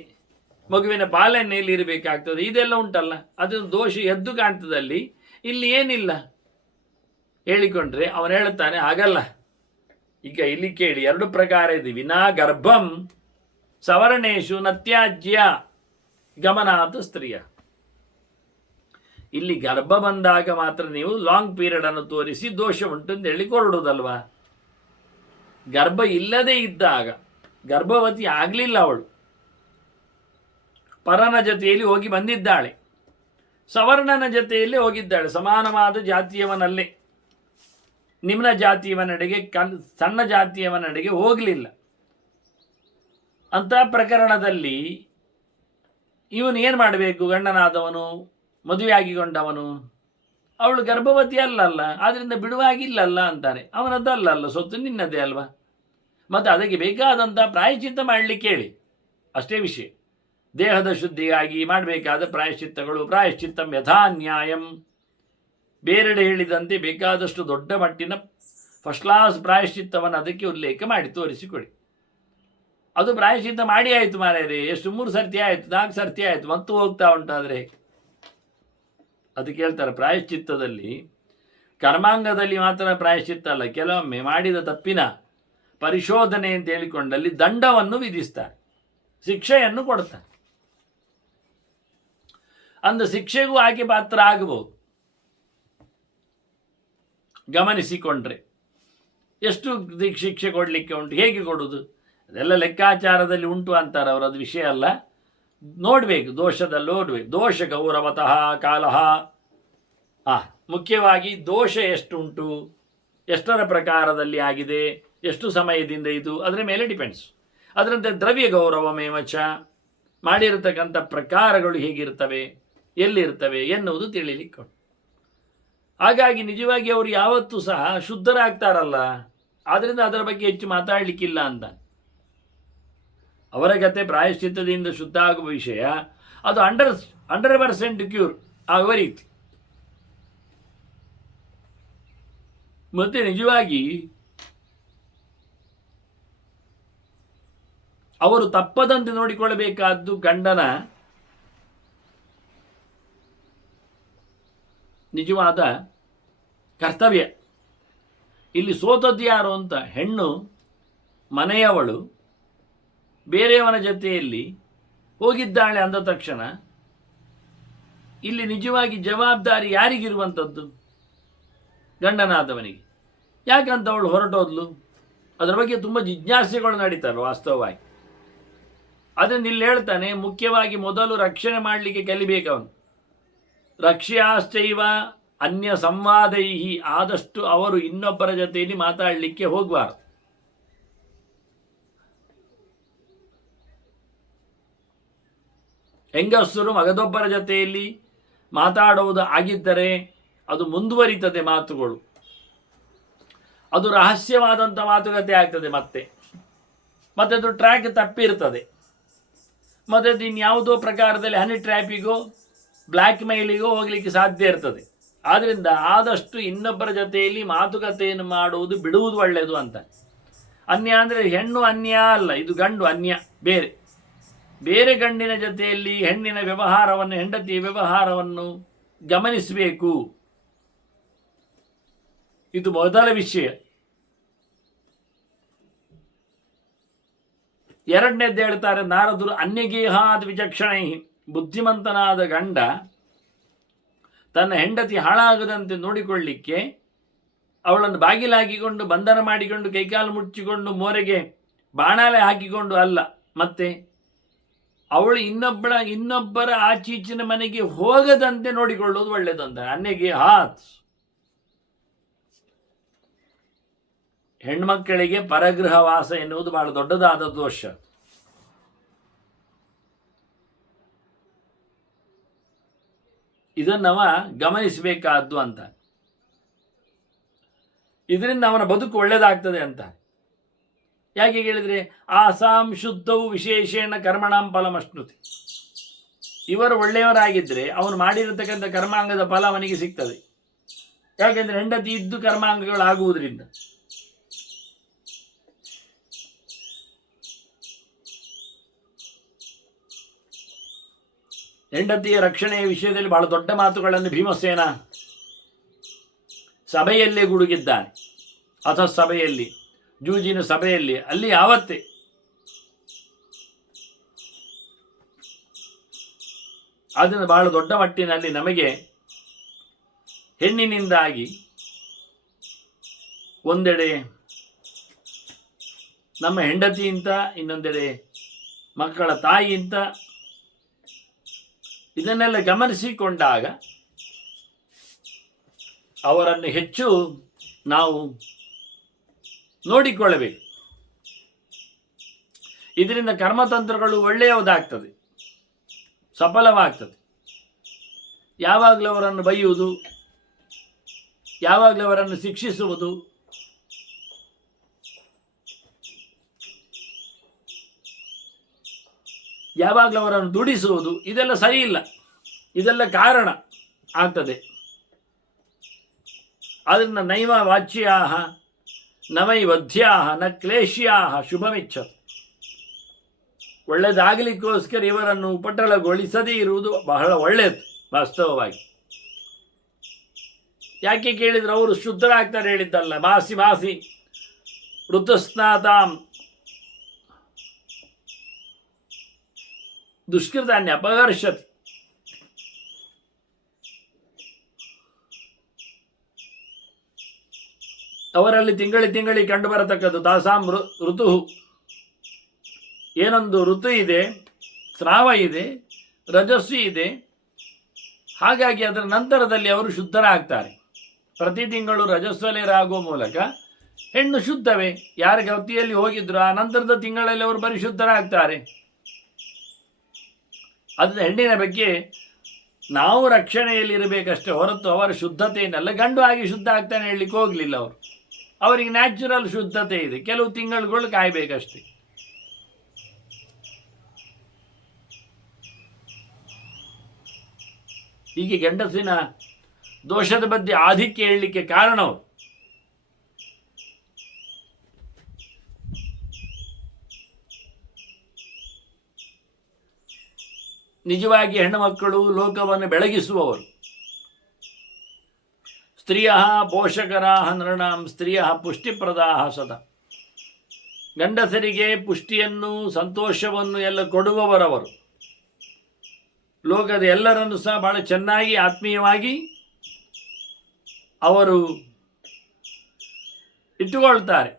ಮಗುವಿನ ಪಾಲನೆಯಲ್ಲಿ ಇರಬೇಕಾಗ್ತದೆ, ಇದೆಲ್ಲ ಉಂಟಲ್ಲ, ಅದನ್ನು ದೋಷ ಎದ್ದು ಕಾಣ್ತದಲ್ಲಿ. ಇಲ್ಲಿ ಏನಿಲ್ಲ ಹೇಳಿಕೊಂಡ್ರೆ ಅವನು ಹೇಳುತ್ತಾನೆ ಆಗಲ್ಲ. ಈಗ ಇಲ್ಲಿ ಕೇಳಿ, ಎರಡು ಪ್ರಕಾರ ಇದೆ. ವಿನಾ ಗರ್ಭಂ ಸವರ್ಣೇಶು ನತ್ಯಾಜ್ಯ ಗಮನಾತ್ ಸ್ತ್ರೀಯ. ಇಲ್ಲಿ ಗರ್ಭ ಬಂದಾಗ ಮಾತ್ರ ನೀವು ಲಾಂಗ್ ಪೀರಿಯಡ್ ಅನ್ನು ತೋರಿಸಿ ದೋಷ ಉಂಟು ಅಂತ ಹೇಳಿ ಕೊರಡುವುದಲ್ವಾ? ಗರ್ಭ ಇಲ್ಲದೆ ಇದ್ದಾಗ, ಗರ್ಭವತಿ ಆಗಲಿಲ್ಲ, ಅವಳು ಪರನ ಜೊತೆಯಲ್ಲಿ ಹೋಗಿ ಬಂದಿದ್ದಾಳೆ, ಸವರ್ಣನ ಜೊತೆಯಲ್ಲಿ ಹೋಗಿದ್ದಾಳೆ, ಸಮಾನವಾದ ಜಾತಿಯವನಲ್ಲೇ, ನಿಮ್ನ ಜಾತಿಯವನೆಡೆಗೆ ಸಣ್ಣ ಜಾತಿಯವನೆಡೆಗೆ ಹೋಗಲಿಲ್ಲ. ಅಂಥ ಪ್ರಕರಣದಲ್ಲಿ ಇವನು ಏನು ಮಾಡಬೇಕು? ಗಂಡನಾದವನು, ಮದುವೆಯಾಗಿಕೊಂಡವನು, ಅವಳು ಗರ್ಭವತಿ ಅಲ್ಲಲ್ಲ, ಆದ್ದರಿಂದ ಬಿಡುವಾಗಿಲ್ಲಲ್ಲ ಅಂತಾನೆ. ಅವನದ್ದಲ್ಲ, ಸ್ವತ್ತು ನಿನ್ನದೇ ಅಲ್ವಾ? ಮತ್ತು ಅದಕ್ಕೆ ಬೇಕಾದಂಥ ಪ್ರಾಯಶ್ಚಿತ್ತ ಮಾಡಲಿಕ್ಕೆ ಹೇಳಿ, ಅಷ್ಟೇ ವಿಷಯ. ದೇಹದ ಶುದ್ಧಿಗಾಗಿ ಮಾಡಬೇಕಾದ ಪ್ರಾಯಶ್ಚಿತ್ತಗಳು, ಪ್ರಾಯಶ್ಚಿತ್ತಂ ಯಥಾ ನ್ಯಾಯಂ, ಬೇರೆಡೆ ಹೇಳಿದಂತೆ ಬೇಕಾದಷ್ಟು ದೊಡ್ಡ ಮಟ್ಟಿನ ಫಸ್ಟ್ ಕ್ಲಾಸ್ ಪ್ರಾಯಶ್ಚಿತ್ತವನ್ನು ಅದಕ್ಕೆ ಉಲ್ಲೇಖ ಮಾಡಿ ತೋರಿಸಿಕೊಡಿ. ಅದು ಪ್ರಾಯಶ್ಚಿತ್ತ ಮಾಡಿ ಆಯಿತು ಮಾರ್ಯಾರೆ, ಎಷ್ಟು 3 ಸರ್ತಿ ಆಯಿತು, 4 ಸರ್ತಿ ಆಯಿತು, ಮತ್ತು ಹೋಗ್ತಾ ಉಂಟಾದರೆ ಅದಕ್ಕೆ ಹೇಳ್ತಾರೆ ಪ್ರಾಯಶ್ಚಿತ್ತದಲ್ಲಿ ಕರ್ಮಾಂಗದಲ್ಲಿ ಮಾತ್ರ ಪ್ರಾಯಶ್ಚಿತ್ತ ಅಲ್ಲ, ಕೆಲವೊಮ್ಮೆ ಮಾಡಿದ ತಪ್ಪಿನ ಪರಿಶೋಧನೆ ಅಂತ ಹೇಳಿಕೊಂಡಲ್ಲಿ ದಂಡವನ್ನು ವಿಧಿಸ್ತಾರೆ, ಶಿಕ್ಷೆಯನ್ನು ಕೊಡ್ತಾರೆ. ಅಂದ ಶಿಕ್ಷೆಗೂ ಆಕೆ ಪಾತ್ರ ಆಗಬಹುದು. ಗಮನಿಸಿಕೊಂಡ್ರೆ ಎಷ್ಟು ಶಿಕ್ಷೆ ಕೊಡಲಿಕ್ಕೆ ಉಂಟು, ಹೇಗೆ ಕೊಡುವುದು ಅದೆಲ್ಲ ಲೆಕ್ಕಾಚಾರದಲ್ಲಿ ಉಂಟು ಅಂತಾರೆ ಅವರು, ಅದು ವಿಷಯ ಅಲ್ಲ. ನೋಡಬೇಕು, ದೋಷದಲ್ಲಿ ನೋಡಬೇಕು. ದೋಷ ಗೌರವತಃ ಕಾಲಹ, ಮುಖ್ಯವಾಗಿ ದೋಷ ಎಷ್ಟುಂಟು, ಎಷ್ಟರ ಪ್ರಕಾರದಲ್ಲಿ ಆಗಿದೆ, ಎಷ್ಟು ಸಮಯದಿಂದ ಇದು, ಅದರ ಮೇಲೆ ಡಿಪೆಂಡ್ಸ್. ಅದರಂತೆ ದ್ರವ್ಯ ಗೌರವಮೇವಚ, ಮಾಡಿರತಕ್ಕಂಥ ಪ್ರಕಾರಗಳು ಹೇಗಿರ್ತವೆ, ಎಲ್ಲಿರ್ತವೆ ಎನ್ನುವುದು ತಿಳಿಲಿಕ್ಕೆ. ಹಾಗಾಗಿ ನಿಜವಾಗಿ ಅವರು ಯಾವತ್ತೂ ಸಹ ಶುದ್ಧರಾಗ್ತಾರಲ್ಲ, ಆದ್ದರಿಂದ ಅದರ ಬಗ್ಗೆ ಹೆಚ್ಚು ಮಾತಾಡಲಿಕ್ಕಿಲ್ಲ ಅಂತ. ಅವರ ಕತೆ ಪ್ರಾಯಶ್ಚಿತ್ತದಿಂದ ಶುದ್ಧ ಆಗುವ ವಿಷಯ, ಅದು 100% ಕ್ಯೂರ್ ಆಗುವ ರೀತಿ. ಮತ್ತೆ ನಿಜವಾಗಿ ಅವರು ತಪ್ಪದಂತೆ ನೋಡಿಕೊಳ್ಳಬೇಕಾದ್ದು ಗಂಡನ ನಿಜವಾದ ಕರ್ತವ್ಯ. ಇಲ್ಲಿ ಸೋತದ್ದು ಯಾರು ಅಂತ, ಹೆಣ್ಣು ಮನೆಯವಳು ಬೇರೆಯವನ ಜೊತೆಯಲ್ಲಿ ಹೋಗಿದ್ದಾಳೆ ಅಂದ ತಕ್ಷಣ ಇಲ್ಲಿ ನಿಜವಾಗಿ ಜವಾಬ್ದಾರಿ ಯಾರಿಗಿರುವಂಥದ್ದು? ಗಂಡನಾದವನಿಗೆ. ಯಾಕಂತ ಅವಳು ಹೊರಟೋದ್ಲು, ಅದರ ಬಗ್ಗೆ ತುಂಬ ಜಿಜ್ಞಾಸೆಗಳು ನಡೀತವೆ ವಾಸ್ತವವಾಗಿ. ಅದನ್ನು ಇಲ್ಲಿ ಹೇಳ್ತಾನೆ, ಮುಖ್ಯವಾಗಿ ಮೊದಲು ರಕ್ಷಣೆ ಮಾಡಲಿಕ್ಕೆ ಕಲಿಬೇಕವನು. ರಕ್ಷ್ಯಾಶ್ಚೈವ ಅನ್ಯ ಸಂವಾದೈಹಿ, ಆದಷ್ಟು ಅವರು ಇನ್ನೊಬ್ಬರ ಜೊತೆಯಲ್ಲಿ ಮಾತಾಡಲಿಕ್ಕೆ ಹೋಗಬಾರದು. ಹೆಂಗಸರು ಮಗದೊಬ್ಬರ ಜೊತೆಯಲ್ಲಿ ಮಾತಾಡುವುದು ಆಗಿದ್ದರೆ ಅದು ಮುಂದುವರಿತದೆ ಮಾತುಗಳು, ಅದು ರಹಸ್ಯವಾದಂಥ ಮಾತುಕತೆ ಆಗ್ತದೆ. ಮತ್ತೆ ಅದು ಟ್ರ್ಯಾಕ್ ತಪ್ಪಿರ್ತದೆ. ಮತ್ತೆ ಅದು ಇನ್ಯಾವುದೋ ಪ್ರಕಾರದಲ್ಲಿ ಹನಿ ಟ್ರ್ಯಾಪಿಗೋ ಬ್ಲ್ಯಾಕ್ ಮೇಲಿಗೋ ಹೋಗಲಿಕ್ಕೆ ಸಾಧ್ಯ ಇರ್ತದೆ. ಆದ್ದರಿಂದ ಆದಷ್ಟು ಇನ್ನೊಬ್ಬರ ಜೊತೆಯಲ್ಲಿ ಮಾತುಕತೆಯನ್ನು ಮಾಡುವುದು ಬಿಡುವುದು ಒಳ್ಳೆಯದು ಅಂತ. ಅನ್ಯ ಅಂದರೆ ಹೆಣ್ಣು ಅನ್ಯ ಅಲ್ಲ, ಇದು ಗಂಡು ಅನ್ಯ, ಬೇರೆ ಬೇರೆ ಗಂಡಿನ ಜೊತೆಯಲ್ಲಿ ಹೆಣ್ಣಿನ ವ್ಯವಹಾರವನ್ನು, ಹೆಂಡತಿಯ ವ್ಯವಹಾರವನ್ನು ಗಮನಿಸಬೇಕು. ಇದು ಮೊದಲ ವಿಷಯ. ಎರಡನೇದ್ದು ಹೇಳ್ತಾರೆ ನಾರದರು, ಅನ್ಯಗೇಹಾದ್ ವಿಚಕ್ಷಣೈ, ಬುದ್ಧಿಮಂತನಾದ ಗಂಡ ತನ್ನ ಹೆಂಡತಿ ಹಾಳಾಗದಂತೆ ನೋಡಿಕೊಳ್ಳಿಕ್ಕೆ ಅವಳನ್ನು ಬಾಗಿಲಾಕಿಕೊಂಡು ಬಂಧನ ಮಾಡಿಕೊಂಡು ಕೈಕಾಲು ಮುಚ್ಚಿಕೊಂಡು ಮೋರೆಗೆ ಬಾಣಾಲೆ ಹಾಕಿಕೊಂಡು ಅಲ್ಲ, ಮತ್ತೆ ಅವಳು ಇನ್ನೊಬ್ಬರ ಆಚೀಚಿನ ಮನೆಗೆ ಹೋಗದಂತೆ ನೋಡಿಕೊಳ್ಳೋದು ಒಳ್ಳೆಯದು ಅಂತ. ಅನ್ಯಗೇಹಾತ್, ಹೆಣ್ಮಕ್ಕಳಿಗೆ ಪರಗೃಹ ವಾಸ ಎನ್ನುವುದು ಬಹಳ ದೊಡ್ಡದಾದ ದೋಷ. ಇದನ್ನವ ಗಮನಿಸಬೇಕಾದ್ದು ಅಂತ. ಇದರಿಂದ ಅವನ ಬದುಕು ಒಳ್ಳೆಯದಾಗ್ತದೆ ಅಂತ. ಯಾಕೆ ಹೇಳಿದರೆ, ಆಸಾಂ ಶುದ್ಧವು ವಿಶೇಷೇಣ ಕರ್ಮಣಾಂ ಫಲಮಶ್ನುತಿ. ಇವರು ಒಳ್ಳೆಯವರಾಗಿದ್ದರೆ ಅವನು ಮಾಡಿರತಕ್ಕಂಥ ಕರ್ಮಾಂಗದ ಫಲ ಅವನಿಗೆ ಸಿಗ್ತದೆ. ಯಾಕೆಂದರೆ ಹೆಂಡತಿ ಇದ್ದು ಕರ್ಮಾಂಗಗಳಾಗುವುದರಿಂದ. ಹೆಂಡತಿಯ ರಕ್ಷಣೆಯ ವಿಷಯದಲ್ಲಿ ಬಹಳ ದೊಡ್ಡ ಮಾತುಗಳನ್ನು ಭೀಮಸೇನ ಸಭೆಯಲ್ಲೇ ಗುಡುಗಿದ್ದಾನೆ. ಸಭೆಯಲ್ಲಿ, ಜೂಜಿನ ಸಭೆಯಲ್ಲಿ, ಅಲ್ಲಿ ಯಾವತ್ತೇ ಅದನ್ನು ಬಹಳ ದೊಡ್ಡ ಮಟ್ಟಿನಲ್ಲಿ ನಮಗೆ ಹೆಣ್ಣಿನಿಂದಾಗಿ ಒಂದೆಡೆ ನಮ್ಮ ಹೆಂಡತಿಯಿಂದ, ಇನ್ನೊಂದೆಡೆ ಮಕ್ಕಳ ತಾಯಿಯಿಂದ, ಇದನ್ನೆಲ್ಲ ಗಮನಿಸಿಕೊಂಡಾಗ ಅವರನ್ನು ಹೆಚ್ಚು ನಾವು ನೋಡಿಕೊಳ್ಳಬೇಕು. ಇದರಿಂದ ಕರ್ಮತಂತ್ರಗಳು ಒಳ್ಳೆಯದಾಗ್ತದೆ, ಸಫಲವಾಗ್ತದೆ. ಯಾವಾಗಲೂ ಅವರನ್ನು ಬೈಯುವುದು, ಯಾವಾಗಲೂ ಅವರನ್ನು ಶಿಕ್ಷಿಸುವುದು, ಯಾವಾಗಲೂ ಅವರನ್ನು ದುಡಿಸುವುದು, ಇದೆಲ್ಲ ಸರಿ ಇಲ್ಲ. ಇದೆಲ್ಲ ಕಾರಣ ಆಗ್ತದೆ. ಅದರಿಂದ ನೈವ ವಾಚ್ಯಾ ನವೈ ವಧ್ಯಾ ನ ಕ್ಲೇಶ್ಯಾ ಶುಭಮಿಚ್ಛತ್. ಒಳ್ಳೆಯದಾಗಲಿಕ್ಕೋಸ್ಕರ ಇವರನ್ನು ಉಪಟಳಗೊಳಿಸದೇ ಇರುವುದು ಬಹಳ ಒಳ್ಳೆಯದು ವಾಸ್ತವವಾಗಿ. ಯಾಕೆ ಕೇಳಿದ್ರು, ಅವರು ಶುದ್ಧರಾಗ್ತಾರೆ ಹೇಳಿದ್ದಲ್ಲ. ಮಾಸಿ ಮಾಸಿ ಋತುಸ್ನಾತಾಂ ದುಷ್ಕೃತಾನ್ಯ ಅಪಹರ್ಷತ್. ಅವರಲ್ಲಿ ತಿಂಗಳಿಗೆ ಕಂಡು ಬರತಕ್ಕದ್ದು ತಾಸಾಂ ಋತು. ಏನೊಂದು ಋತು ಇದೆ, ಸ್ರಾವ ಇದೆ, ರಜಸ್ಸು ಇದೆ. ಹಾಗಾಗಿ ಅದರ ನಂತರದಲ್ಲಿ ಅವರು ಶುದ್ಧರಾಗ್ತಾರೆ. ಪ್ರತಿ ತಿಂಗಳು ರಜಸ್ವಲೆಯರಾಗುವ ಮೂಲಕ ಹೆಣ್ಣು ಶುದ್ಧವೇ. ಯಾರ ಗತಿಯಲ್ಲಿ ಹೋಗಿದ್ರು ಆ ನಂತರದ ತಿಂಗಳಲ್ಲಿ ಅವರು ಪರಿಶುದ್ಧರಾಗ್ತಾರೆ. ಅದು ಹೆಣ್ಣಿನ ಬಗ್ಗೆ ನಾವು ರಕ್ಷಣೆಯಲ್ಲಿರಬೇಕಷ್ಟೇ ಹೊರತು ಅವರ ಶುದ್ಧತೆಯನ್ನೆಲ್ಲ ಗಂಡು ಆಗಿ ಶುದ್ಧ ಆಗ್ತಾನೆ ಹೇಳಲಿಕ್ಕೆ ಹೋಗಲಿಲ್ಲ. ಅವರಿಗೆ ನ್ಯಾಚುರಲ್ ಶುದ್ಧತೆ ಇದೆ, ಕೆಲವು ತಿಂಗಳುಗಳು ಕಾಯಬೇಕಷ್ಟೇ. ಹೀಗೆ ಗಂಡಸಿನ ದೋಷದ ಬಗ್ಗೆ ಆಧಿಕ್ಯ ಹೇಳಲಿಕ್ಕೆ ಕಾರಣವು ನಿಜವಾಗಿ ಹೆಣ್ಣು ಮಕ್ಕಳು ಲೋಕವನ್ನು ಬೆಳಗಿಸುವವರು. ಸ್ತ್ರೀಯ ಪೋಷಕರಾ ನೃಣಾಂ ಸ್ತ್ರೀಯ ಪುಷ್ಟಿಪ್ರದಾ ಸದಾ. ಗಂಡಸರಿಗೆ ಪುಷ್ಟಿಯನ್ನು ಸಂತೋಷವನ್ನು ಎಲ್ಲ ಕೊಡುವವರವರು. ಲೋಕದ ಎಲ್ಲರನ್ನು ಸಹ ಬಹಳ ಚೆನ್ನಾಗಿ ಆತ್ಮೀಯವಾಗಿ ಅವರು ಇಟ್ಟುಕೊಳ್ತಾರೆ.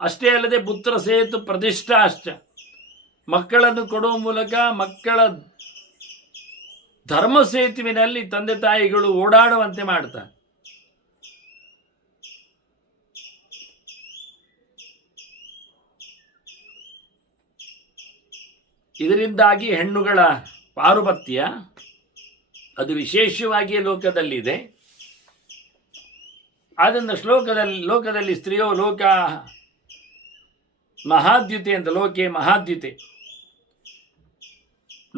ಅಷ್ಟೇ ಅಲ್ಲದೆ ಪುತ್ರ ಸೇತು ಪ್ರತಿಷ್ಠಾಶ್ಚ. ಮಕ್ಕಳನ್ನು ಕೊಡುವ ಮೂಲಕ ಮಕ್ಕಳ ಧರ್ಮ ಸೇತುವಿನಲ್ಲಿ ತಂದೆ ತಾಯಿಗಳು ಓಡಾಡುವಂತೆ ಮಾಡ್ತಾರೆ. ಇದರಿಂದಾಗಿ ಹೆಣ್ಣುಗಳ ಪಾರುಪತ್ಯ ಅದು ವಿಶೇಷವಾಗಿ ಲೋಕದಲ್ಲಿದೆ. ಆದ್ದರಿಂದ ಲೋಕದಲ್ಲಿ ಸ್ತ್ರೀಯೋ ಲೋಕ ಮಹಾದ್ಯುತೆ ಅಂತ, ಲೋಕೆ ಮಹಾದ್ಯುತೆ,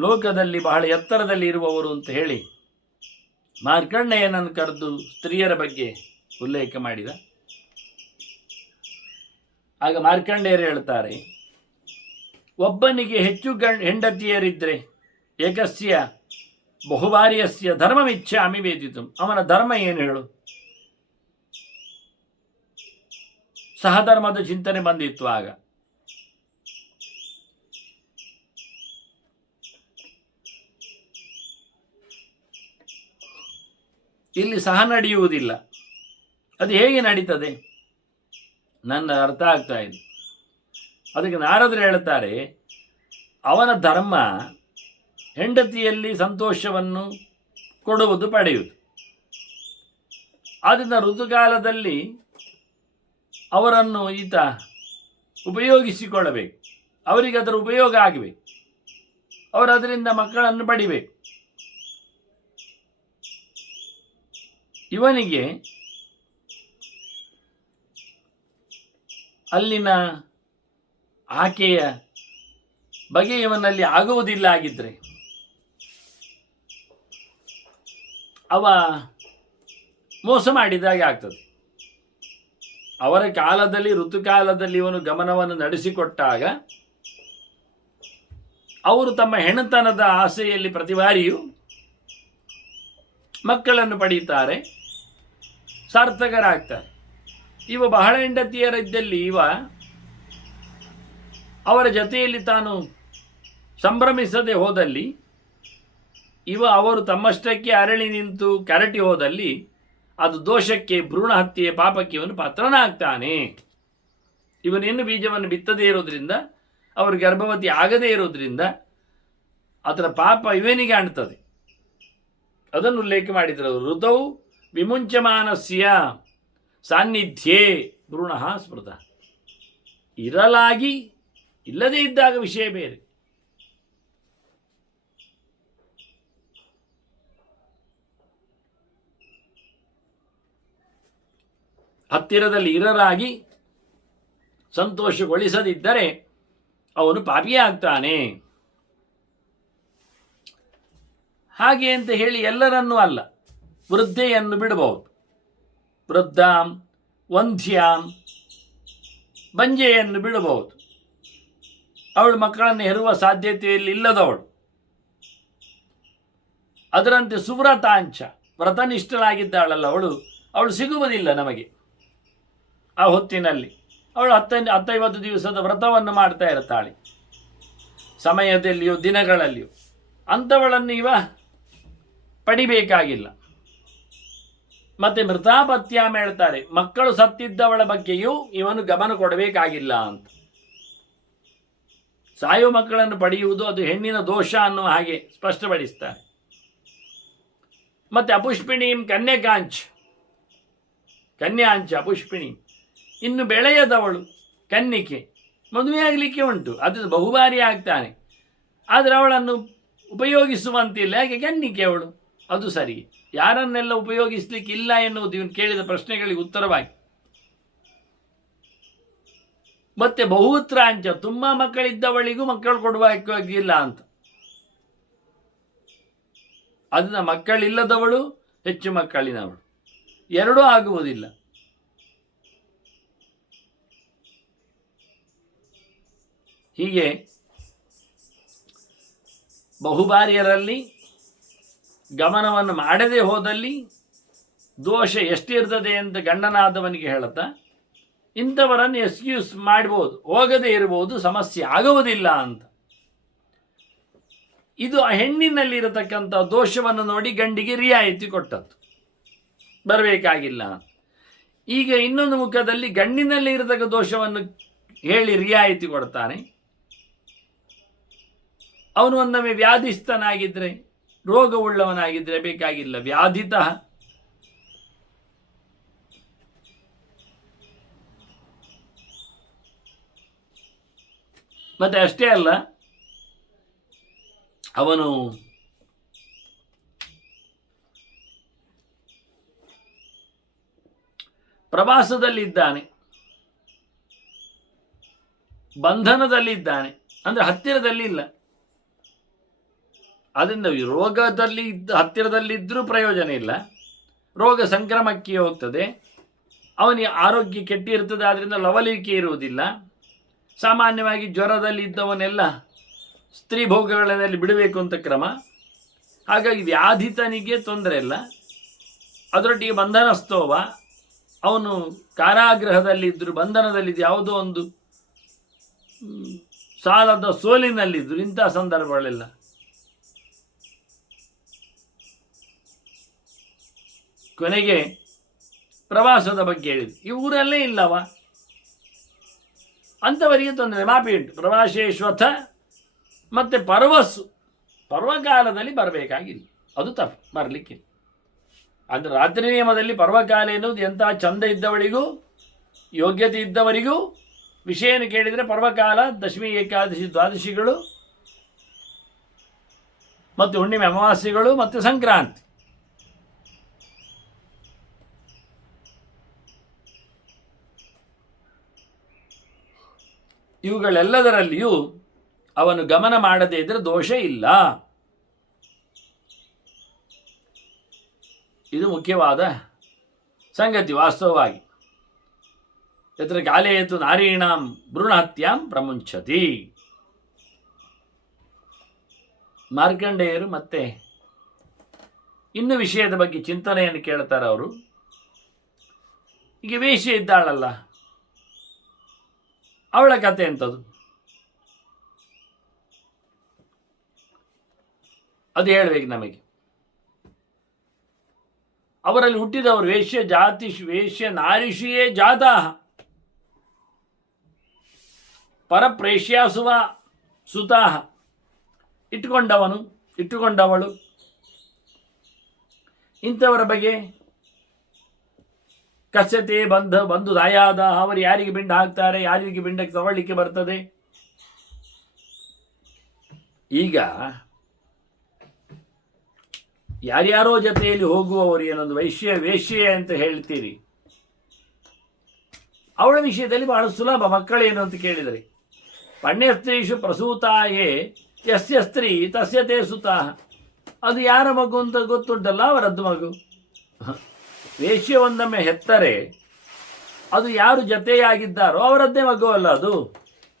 ಲೋಕದಲ್ಲಿ ಬಹಳ ಎತ್ತರದಲ್ಲಿ ಇರುವವರು ಅಂತ ಹೇಳಿ ಮಾರ್ಕಂಡೇಯನನ್ನು ಕರೆದು ಸ್ತ್ರೀಯರ ಬಗ್ಗೆ ಉಲ್ಲೇಖ ಮಾಡಿದ. ಆಗ ಮಾರ್ಕಂಡೇಯರು ಹೇಳ್ತಾರೆ, ಒಬ್ಬನಿಗೆ ಹೆಚ್ಚು ಹೆಂಡತಿಯರಿದ್ರೆ ಏಕಸ್ಯ ಬಹುಭಾರ್ಯಸ್ಯ ಧರ್ಮಮಿಚ್ಛಾಮಿ ವೇದಿತು. ಅವನ ಧರ್ಮ ಏನು ಹೇಳು? ಸಹಧರ್ಮದ ಚಿಂತನೆ ಬಂದಿತ್ತು ಆಗ. ಇಲ್ಲಿ ಸಹ ನಡೆಯುವುದಿಲ್ಲ. ಅದು ಹೇಗೆ ನಡೀತದೆ? ನನ್ನ ಅರ್ಥ ಆಗ್ತಾ ಇದೆ. ಅದಕ್ಕೆ ನಾರದರು ಹೇಳ್ತಾರೆ, ಅವನ ಧರ್ಮ ಹೆಂಡತಿಯಲ್ಲಿ ಸಂತೋಷವನ್ನು ಕೊಡುವುದು, ಪಡೆಯುವುದು. ಆದ್ದರಿಂದ ಋತುಕಾಲದಲ್ಲಿ ಅವರನ್ನು ಈತ ಉಪಯೋಗಿಸಿಕೊಳ್ಳಬೇಕು. ಅವರಿಗೆ ಅದರ ಉಪಯೋಗ ಆಗಬೇಕು. ಅವರು ಅದರಿಂದ ಮಕ್ಕಳನ್ನು ಪಡಿಬೇಕು. ಇವನಿಗೆ ಅಲ್ಲಿನ ಆಕೆಯ ಬಗೆ ಇವನಲ್ಲಿ ಆಗುವುದಿಲ್ಲ ಆಗಿದ್ರೆ ಅವ ಮೋಸ ಮಾಡಿದಾಗೆ ಆಗ್ತದೆ. ಅವರ ಕಾಲದಲ್ಲಿ ಋತುಕಾಲದಲ್ಲಿ ಇವನು ಗಮನವನ್ನು ನಡೆಸಿಕೊಟ್ಟಾಗ ಅವರು ತಮ್ಮ ಹೆಣ್ಣುತನದ ಆಸೆಯಲ್ಲಿ ಪ್ರತಿ ಬಾರಿಯೂ ಮಕ್ಕಳನ್ನು ಪಡೆಯುತ್ತಾರೆ, ಸಾರ್ಥಕರಾಗ್ತಾರೆ. ಇವ ಬಹಳ ಹೆಂಡತಿಯರಿದ್ದಲ್ಲಿ ಅವರ ಜೊತೆಯಲ್ಲಿ ತಾನು ಸಂಭ್ರಮಿಸದೆ ಹೋದಲ್ಲಿ, ಅವರು ತಮ್ಮಷ್ಟಕ್ಕೆ ಅರಳಿ ನಿಂತು ಕರಟಿ ಹೋದಲ್ಲಿ ಅದು ದೋಷಕ್ಕೆ, ಭ್ರೂಣ ಹತ್ಯೆ, ಪಾಪಕ್ಕೆ ಇವನು ಪಾತ್ರನಾಗ್ತಾನೆ. ಇವನೇನು ಬೀಜವನ್ನು ಬಿತ್ತದೇ ಇರೋದ್ರಿಂದ, ಅವರು ಗರ್ಭವತಿ ಆಗದೇ ಇರೋದ್ರಿಂದ ಅದರ ಪಾಪ ಇವನಿಗೆ ಕಾಣ್ತದೆ. ಅದನ್ನು ಉಲ್ಲೇಖ ಮಾಡಿದರು. ಋತೌ ವಿಮುಂಚಮಾನಸ್ಯ ಸಾನ್ನಿಧ್ಯೆ ಭ್ರೂಣ ಸ್ಮೃತ. ಇರಲಾಗಿ ಇಲ್ಲದೇ ಇದ್ದಾಗ ವಿಷಯ ಬೇರೆ. ಹತ್ತಿರದಲ್ಲಿ ಇರಲಾಗಿ ಸಂತೋಷಗೊಳಿಸದಿದ್ದರೆ ಅವನು ಪಾಪಿಯೇ ಆಗ್ತಾನೆ. ಹಾಗೆ ಅಂತ ಹೇಳಿ ಎಲ್ಲರನ್ನೂ ಅಲ್ಲ, ವೃದ್ಧೆಯನ್ನು ಬಿಡಬಹುದು. ವೃದ್ಧಾಂ ವಂಧ್ಯಾಂ, ಬಂಜೆಯನ್ನು ಬಿಡಬಹುದು. ಅವಳು ಮಕ್ಕಳನ್ನು ಹೆರುವ ಸಾಧ್ಯತೆಯಲ್ಲಿ ಇಲ್ಲದವಳು. ಅದರಂತೆ ಸುವ್ರತಾಂಚ, ವ್ರತನಿಷ್ಠಳಾಗಿದ್ದಾಳಲ್ಲ ಅವಳು ಸಿಗುವುದಿಲ್ಲ ನಮಗೆ. ಆ ಹೊತ್ತಿನಲ್ಲಿ ಅವಳು 10-50 ದಿವಸದ ವ್ರತವನ್ನು ಮಾಡ್ತಾ ಇರ್ತಾಳೆ, ಸಮಯದಲ್ಲಿಯೂ ದಿನಗಳಲ್ಲಿಯೂ. ಅಂಥವಳನ್ನು ಇವ ಪಡಿಬೇಕಾಗಿಲ್ಲ. ಮತ್ತೆ ಮೃತಾಪತ್ಯಾಮ ಹೇಳ್ತಾರೆ, ಮಕ್ಕಳು ಸತ್ತಿದ್ದವಳ ಬಗ್ಗೆಯೂ ಇವನು ಗಮನ ಕೊಡಬೇಕಾಗಿಲ್ಲ ಅಂತ. ಸಾಯೋ ಮಕ್ಕಳನ್ನು ಪಡೆಯುವುದು ಅದು ಹೆಣ್ಣಿನ ದೋಷ ಅನ್ನುವ ಹಾಗೆ ಸ್ಪಷ್ಟಪಡಿಸ್ತಾರೆ. ಮತ್ತೆ ಅಪುಷ್ಪಿಣೀಂ ಕನ್ಯಾಂಚ ಅಪುಷ್ಪಿಣಿ, ಇನ್ನು ಬೆಳೆಯದವಳು ಕನ್ನಿಕೆ, ಮದುವೆ ಆಗಲಿಕ್ಕೆ ಉಂಟು, ಅದು ಬಹುಬಾರಿ ಆಗ್ತಾನೆ, ಆದರೆ ಅವಳನ್ನು ಉಪಯೋಗಿಸುವಂತಿಲ್ಲ. ಯಾಕೆ? ಕನ್ನಿಕೆ ಅವಳು. ಅದು ಸರಿ. ಯಾರನ್ನೆಲ್ಲ ಉಪಯೋಗಿಸ್ಲಿಕ್ಕೆ ಇಲ್ಲ ಎನ್ನುವುದು ಇವನು ಕೇಳಿದ ಪ್ರಶ್ನೆಗಳಿಗೆ ಉತ್ತರವಾಗಿ. ಮತ್ತೆ ಬಹುತ್ರಾಂಚ, ತುಂಬ ಮಕ್ಕಳಿದ್ದವಳಿಗೂ ಮಕ್ಕಳು ಕೊಡುವಾಗಿಲ್ಲ ಅಂತ. ಅದನ್ನ ಮಕ್ಕಳಿಲ್ಲದವಳು, ಹೆಚ್ಚು ಮಕ್ಕಳಿನವಳು, ಎರಡೂ ಆಗುವುದಿಲ್ಲ. ಹೀಗೆ ಬಹುಬಾರಿಯರಲ್ಲಿ ಗಮನವನ್ನು ಮಾಡದೆ ಹೋದಲ್ಲಿ ದೋಷ ಎಷ್ಟಿರ್ತದೆ ಅಂತ ಗಂಡನಾದವನಿಗೆ ಹೇಳುತ್ತಾ, ಇಂಥವರನ್ನು ಎಕ್ಸ್ಕ್ಯೂಸ್ ಮಾಡ್ಬೋದು, ಹೋಗದೇ ಇರಬಹುದು, ಸಮಸ್ಯೆ ಆಗುವುದಿಲ್ಲ ಅಂತ. ಇದು ಆ ಹೆಣ್ಣಿನಲ್ಲಿರತಕ್ಕಂಥ ದೋಷವನ್ನು ನೋಡಿ ಗಂಡಿಗೆ ರಿಯಾಯಿತಿ ಕೊಟ್ಟದ್ದು, ಬರಬೇಕಾಗಿಲ್ಲ. ಈಗ ಇನ್ನೊಂದು ಮುಖದಲ್ಲಿ ಗಂಡಿನಲ್ಲಿ ಇರತಕ್ಕ ದೋಷವನ್ನು ಹೇಳಿ ರಿಯಾಯಿತಿ ಕೊಡ್ತಾನೆ. ಅವನು ಒಂದೊಮ್ಮೆ ವ್ಯಾಧಿಸ್ಥನಾಗಿದ್ದರೆ, ರೋಗವುಳ್ಳವನಾಗಿದ್ದರೆ ಬೇಕಾಗಿಲ್ಲ, ವ್ಯಾಧಿತ. ಮತ್ತೆ ಅಷ್ಟೇ ಅಲ್ಲ, ಅವನು ಪ್ರವಾಸದಲ್ಲಿದ್ದಾನೆ, ಬಂಧನದಲ್ಲಿದ್ದಾನೆ, ಅಂದರೆ ಹತ್ತಿರದಲ್ಲಿ ಇಲ್ಲ. ಅದರಿಂದ ಹತ್ತಿರದಲ್ಲಿದ್ದರೂ ಪ್ರಯೋಜನ ಇಲ್ಲ, ರೋಗ ಸಂಕ್ರಮಕ್ಕೆ ಹೋಗ್ತದೆ, ಅವನಿಗೆ ಆರೋಗ್ಯ ಕೆಟ್ಟಿರ್ತದೆ, ಆದ್ದರಿಂದ ಲವಲಿಕೆ ಇರುವುದಿಲ್ಲ. ಸಾಮಾನ್ಯವಾಗಿ ಜ್ವರದಲ್ಲಿ ಇದ್ದವನ್ನೆಲ್ಲ ಸ್ತ್ರೀ ಭೋಗಗಳಲ್ಲಿ ಬಿಡಬೇಕು ಅಂತ ಕ್ರಮ. ಹಾಗಾಗಿ ವ್ಯಾಧಿತನಿಗೆ ತೊಂದರೆ ಇಲ್ಲ. ಅದರೊಟ್ಟಿಗೆ ಬಂಧನಸ್ತೋವ, ಅವನು ಕಾರಾಗೃಹದಲ್ಲಿದ್ದರು, ಬಂಧನದಲ್ಲಿದ್ದು, ಯಾವುದೋ ಒಂದು ಸಾಲದ ಸೋಲಿನಲ್ಲಿದ್ದರು. ಇಂಥ ಸಂದರ್ಭಗಳೆಲ್ಲ ಕೊನೆಗೆ ಪ್ರವಾಸದ ಬಗ್ಗೆ ಹೇಳಿದ್ರು. ಈ ಊರಲ್ಲೇ ಇಲ್ಲವ, ಅಂಥವರಿಗೆ ತೊಂದರೆ. ಮಾಪಿ ಉಂಟು ಪ್ರವಾಸೇಶ್ವಥ. ಮತ್ತು ಪರ್ವಕಾಲದಲ್ಲಿ ಬರಬೇಕಾಗಿಲ್ಲ, ಅದು ತಪ್ಪು, ಬರಲಿಕ್ಕಿಲ್ಲ. ಅಂದರೆ ರಾತ್ರಿ ನಿಯಮದಲ್ಲಿ ಪರ್ವಕಾಲ ಎನ್ನುವುದು ಎಂಥ ಚಂದ ಇದ್ದವಳಿಗೂ ಯೋಗ್ಯತೆ ಇದ್ದವರಿಗೂ ವಿಷಯನ ಕೇಳಿದರೆ ಪರ್ವಕಾಲ, ದಶಮಿ, ಏಕಾದಶಿ, ದ್ವಾದಶಿಗಳು ಮತ್ತು ಹುಣ್ಣಿಮೆ ಅಮಾವಾಸ್ಯೆಗಳು ಮತ್ತು ಸಂಕ್ರಾಂತಿ, ಇವುಗಳೆಲ್ಲದರಲ್ಲಿಯೂ ಅವನು ಗಮನ ಮಾಡದೇ ಇದ್ದರೆ ದೋಷ ಇಲ್ಲ. ಇದು ಮುಖ್ಯವಾದ ಸಂಗತಿ ವಾಸ್ತವವಾಗಿ. ಯತ್ರ ಕಾಲೇತು ನಾರೀಣಾಂ ಭ್ರೂಣಹತ್ಯಾಂ ಪ್ರಮುಂಚತಿ. ಮಾರ್ಕಂಡೇಯರು ಮತ್ತೆ ಇನ್ನು ವಿಷಯದ ಬಗ್ಗೆ ಚಿಂತನೆಯನ್ನು ಕೇಳ್ತಾರೆ ಅವರು. ಈಗ ವೇಶ್ಯೆ ಇದ್ದಾಳಲ್ಲ, ಅವಳ ಕಥೆ ಎಂಥದ್ದು ಅದು ಹೇಳಬೇಕು ನಮಗೆ. ಅವರಲ್ಲಿ ಹುಟ್ಟಿದವರು ವೇಶ್ಯ ನಾರಿಷಿಯೇ ಜಾತಾ ಪರಪ್ರೇಷ್ಯಾಸುವ ಸುತಾಹ, ಇಟ್ಟುಕೊಂಡವಳು. ಇಂಥವರ ಬಗ್ಗೆ ಕಸ್ಯತೆ ಬಂಧು ದಾಯಾದ, ಅವರು ಯಾರಿಗೆ ಬಿಂಡ ಹಾಕ್ತಾರೆ, ಯಾರಿಗೆ ಬಿಂಡಕ್ಕೆ ತಗೊಳ್ಳಿಕ್ಕೆ ಬರ್ತದೆ. ಈಗ ಯಾರ್ಯಾರೋ ಜೊತೆಯಲ್ಲಿ ಹೋಗುವವರು ಏನೊಂದು ವೇಶ್ಯೆ ಅಂತ ಹೇಳ್ತೀರಿ, ಅವಳ ವಿಷಯದಲ್ಲಿ ಬಹಳ ಸುಲಭ. ಮಕ್ಕಳೇನು ಅಂತ ಕೇಳಿದರೆ, ಪಣ್ಯಸ್ತ್ರೀಷು ಪ್ರಸೂತಾಯೇ ಯಸ್ಯ ಸ್ತ್ರೀ ತಸ್ಯ ತೇ ಸುತಾಹ. ಅದು ಯಾರ ಮಗು ಅಂತ ಗೊತ್ತುಂಟಲ್ಲ, ಅವರದ್ದು ಮಗು. ವೇಶ್ಯವೊಂದೊಮ್ಮೆ ಹೆತ್ತರೆ ಅದು ಯಾರು ಜತೆಯಾಗಿದ್ದಾರೋ ಅವರದ್ದೇ ಮಗುವಲ್ಲ ಅದು.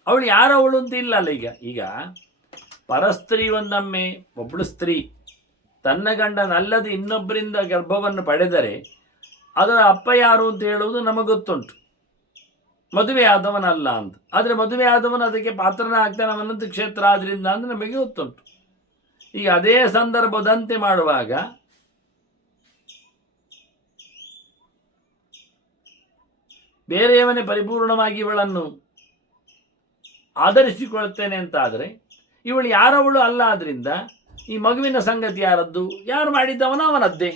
ಅವಳು ಯಾರವಳು ಅಂತ ಇಲ್ಲಲ್ಲ. ಈಗ ಪರಸ್ತ್ರೀ ಒಂದೊಮ್ಮೆ ಒಬ್ಬಳು ಸ್ತ್ರೀ ತನ್ನ ಗಂಡನಲ್ಲದೆ ಇನ್ನೊಬ್ಬರಿಂದ ಗರ್ಭವನ್ನು ಪಡೆದರೆ ಅದರ ಅಪ್ಪ ಯಾರು ಅಂತ ಹೇಳುವುದು ನಮಗೆ ಗೊತ್ತುಂಟು, ಮದುವೆ ಆದವನಲ್ಲ ಅಂತ. ಆದರೆ ಮದುವೆ ಆದವನು ಅದಕ್ಕೆ ಪಾತ್ರನ ಆಗ್ತಾನೆ ಅವನಂತ ಕ್ಷೇತ್ರ ಆದ್ರಿಂದ ಅಂದರೆ ನಮಗೆ ಗೊತ್ತುಂಟು. ಈಗ ಅದೇ ಸಂದರ್ಭದಂತೆ ಮಾಡುವಾಗ ಬೇರೆಯವನೇ ಪರಿಪೂರ್ಣವಾಗಿ ಇವಳನ್ನು ಆಧರಿಸಿಕೊಳ್ತೇನೆ ಅಂತಾದರೆ ಇವಳು ಯಾರವಳು ಅಲ್ಲ. ಆದ್ರಿಂದ ಈ ಮಗುವಿನ ಸಂಗತಿ ಯಾರದ್ದು, ಯಾರು ಮಾಡಿದ್ದವನ ಅವನದ್ದೇ.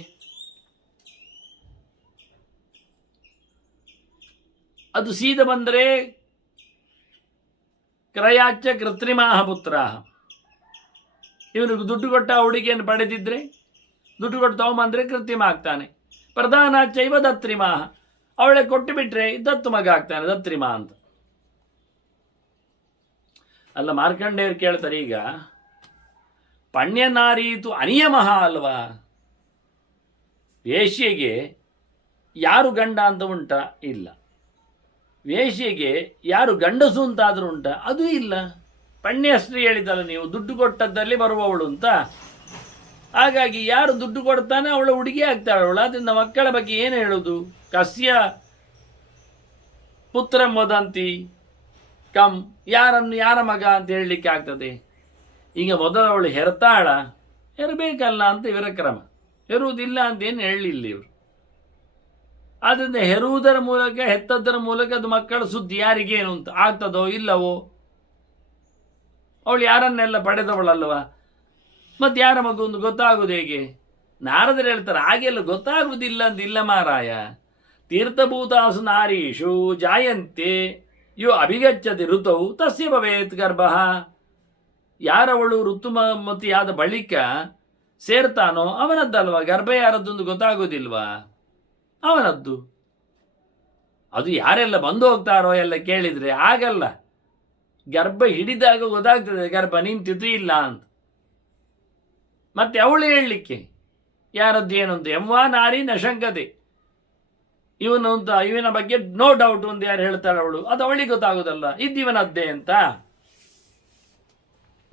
ಅದು ಸೀದ ಬಂದರೆ ಕ್ರಯಾಚ ಕೃತ್ರಿಮಾಹ ಪುತ್ರ. ಇವನಿಗೆ ದುಡ್ಡು ಕೊಟ್ಟ ಹುಡುಗಿಯನ್ನು ಪಡೆದಿದ್ರೆ ದುಡ್ಡು ಕೊಟ್ಟು ತಗೊಂಬಂದ್ರೆ ಕೃತ್ರಿಮ ಆಗ್ತಾನೆ. ಪ್ರಧಾನಾಚೈವ ದತ್ರಿಮಾಹ, ಅವಳೆ ಕೊಟ್ಟು ಬಿಟ್ರೆ ದತ್ತು ಮಗ ಆಗ್ತಾನೆ, ದತ್ರಿಮಾ ಅಂತ. ಅಲ್ಲ, ಮಾರ್ಕಂಡೇಯರು ಕೇಳ್ತಾರೆ, ಈಗ ಪಣ್ಯನಾರೀತು ಅನಿಯಮಃ ಅಲ್ವಾ? ವೇಶ್ಯೆಗೆ ಯಾರು ಗಂಡ ಅಂತ ಉಂಟ? ಇಲ್ಲ. ವೇಶ್ಯೆಗೆ ಯಾರು ಗಂಡಸು ಅಂತಾದರೂ ಉಂಟ? ಅದು ಇಲ್ಲ. ಪಣ್ಯಶ್ರೀ ಹೇಳಿದಲ್ಲ ನೀವು, ದುಡ್ಡು ಕೊಟ್ಟದ್ದಲ್ಲಿ ಬರುವವಳು ಅಂತ. ಹಾಗಾಗಿ ಯಾರು ದುಡ್ಡು ಕೊಡ್ತಾನೆ ಅವಳು ಹುಡುಗಿ ಆಗ್ತಾಳೆ ಅವಳು. ಅದರಿಂದ ಮಕ್ಕಳ ಬಗ್ಗೆ ಏನು ಹೇಳುವುದು? ಕಸ್ಯ ಪುತ್ರ ವದಂತಿ ಕಮ್, ಯಾರ ಮಗ ಅಂತ ಹೇಳಲಿಕ್ಕೆ ಆಗ್ತದೆ? ಈಗ ಮೊದಲು ಅವಳು ಹೆರ್ತಾಳ, ಹೆರಬೇಕಲ್ಲ ಅಂತ ಇವರ ಕ್ರಮ. ಹೆರುವುದಿಲ್ಲ ಅಂತ ಏನು ಹೇಳಲಿಲ್ಲ ಇವರು. ಆದ್ದರಿಂದ ಹೆರುವುದರ ಮೂಲಕ, ಹೆತ್ತದ್ದರ ಮೂಲಕ ಅದು ಮಕ್ಕಳ ಸುದ್ದಿ ಯಾರಿಗೇನು ಅಂತ ಆಗ್ತದೋ ಇಲ್ಲವೋ? ಅವಳು ಯಾರನ್ನೆಲ್ಲ ಪಡೆದವಳಲ್ವ, ಮತ್ತೆ ಯಾರ ಮಗು ಒಂದು ಗೊತ್ತಾಗುವುದು ಹೇಗೆ? ನಾರದರು ಹೇಳ್ತಾರೆ ಹಾಗೆಲ್ಲ ಗೊತ್ತಾಗುವುದಿಲ್ಲ ಅಂತ. ಇಲ್ಲ ಮಾರಾಯ, ತೀರ್ಥಭೂತಾಸು ನಾರೀಷು ಜಾಯಂತೆ ಯೋ ಅಭಿಗಚ್ಚತಿ ಋತೌ ತಸ್ಯ ಭವೇತ್ ಗರ್ಭ. ಯಾರವಳು ಋತುಮತಿಯಾದ ಬಳಿಕ ಸೇರ್ತಾನೋ ಅವನದ್ದಲ್ವ ಗರ್ಭ. ಯಾರದ್ದೊಂದು ಗೊತ್ತಾಗೋದಿಲ್ವಾ? ಅವನದ್ದು. ಅದು ಯಾರೆಲ್ಲ ಬಂದು ಹೋಗ್ತಾರೋ ಎಲ್ಲ ಕೇಳಿದರೆ ಆಗಲ್ಲ. ಗರ್ಭ ಹಿಡಿದಾಗ ಗೊತ್ತಾಗ್ತದೆ ಗರ್ಭ ನಿಂತಿತು ಇಲ್ಲ ಅಂತ. ಮತ್ತೆ ಅವಳು ಹೇಳಲಿಕ್ಕೆ ಯಾರದ್ದು ಏನು ಅಂತ, ಎಂವಾ ನಾರಿ ನಶಂಕತೆ, ಇವನು ಅಂತ, ಇವನ ಬಗ್ಗೆ ನೋ ಡೌಟ್ ಅಂತ ಯಾರು ಹೇಳ್ತಾಳೆ ಅವಳು, ಅದು ಅವಳಿಗೆ ಗೊತ್ತಾಗೋದಲ್ಲ ಇದ್ದಿವನದ್ದೇ ಅಂತ.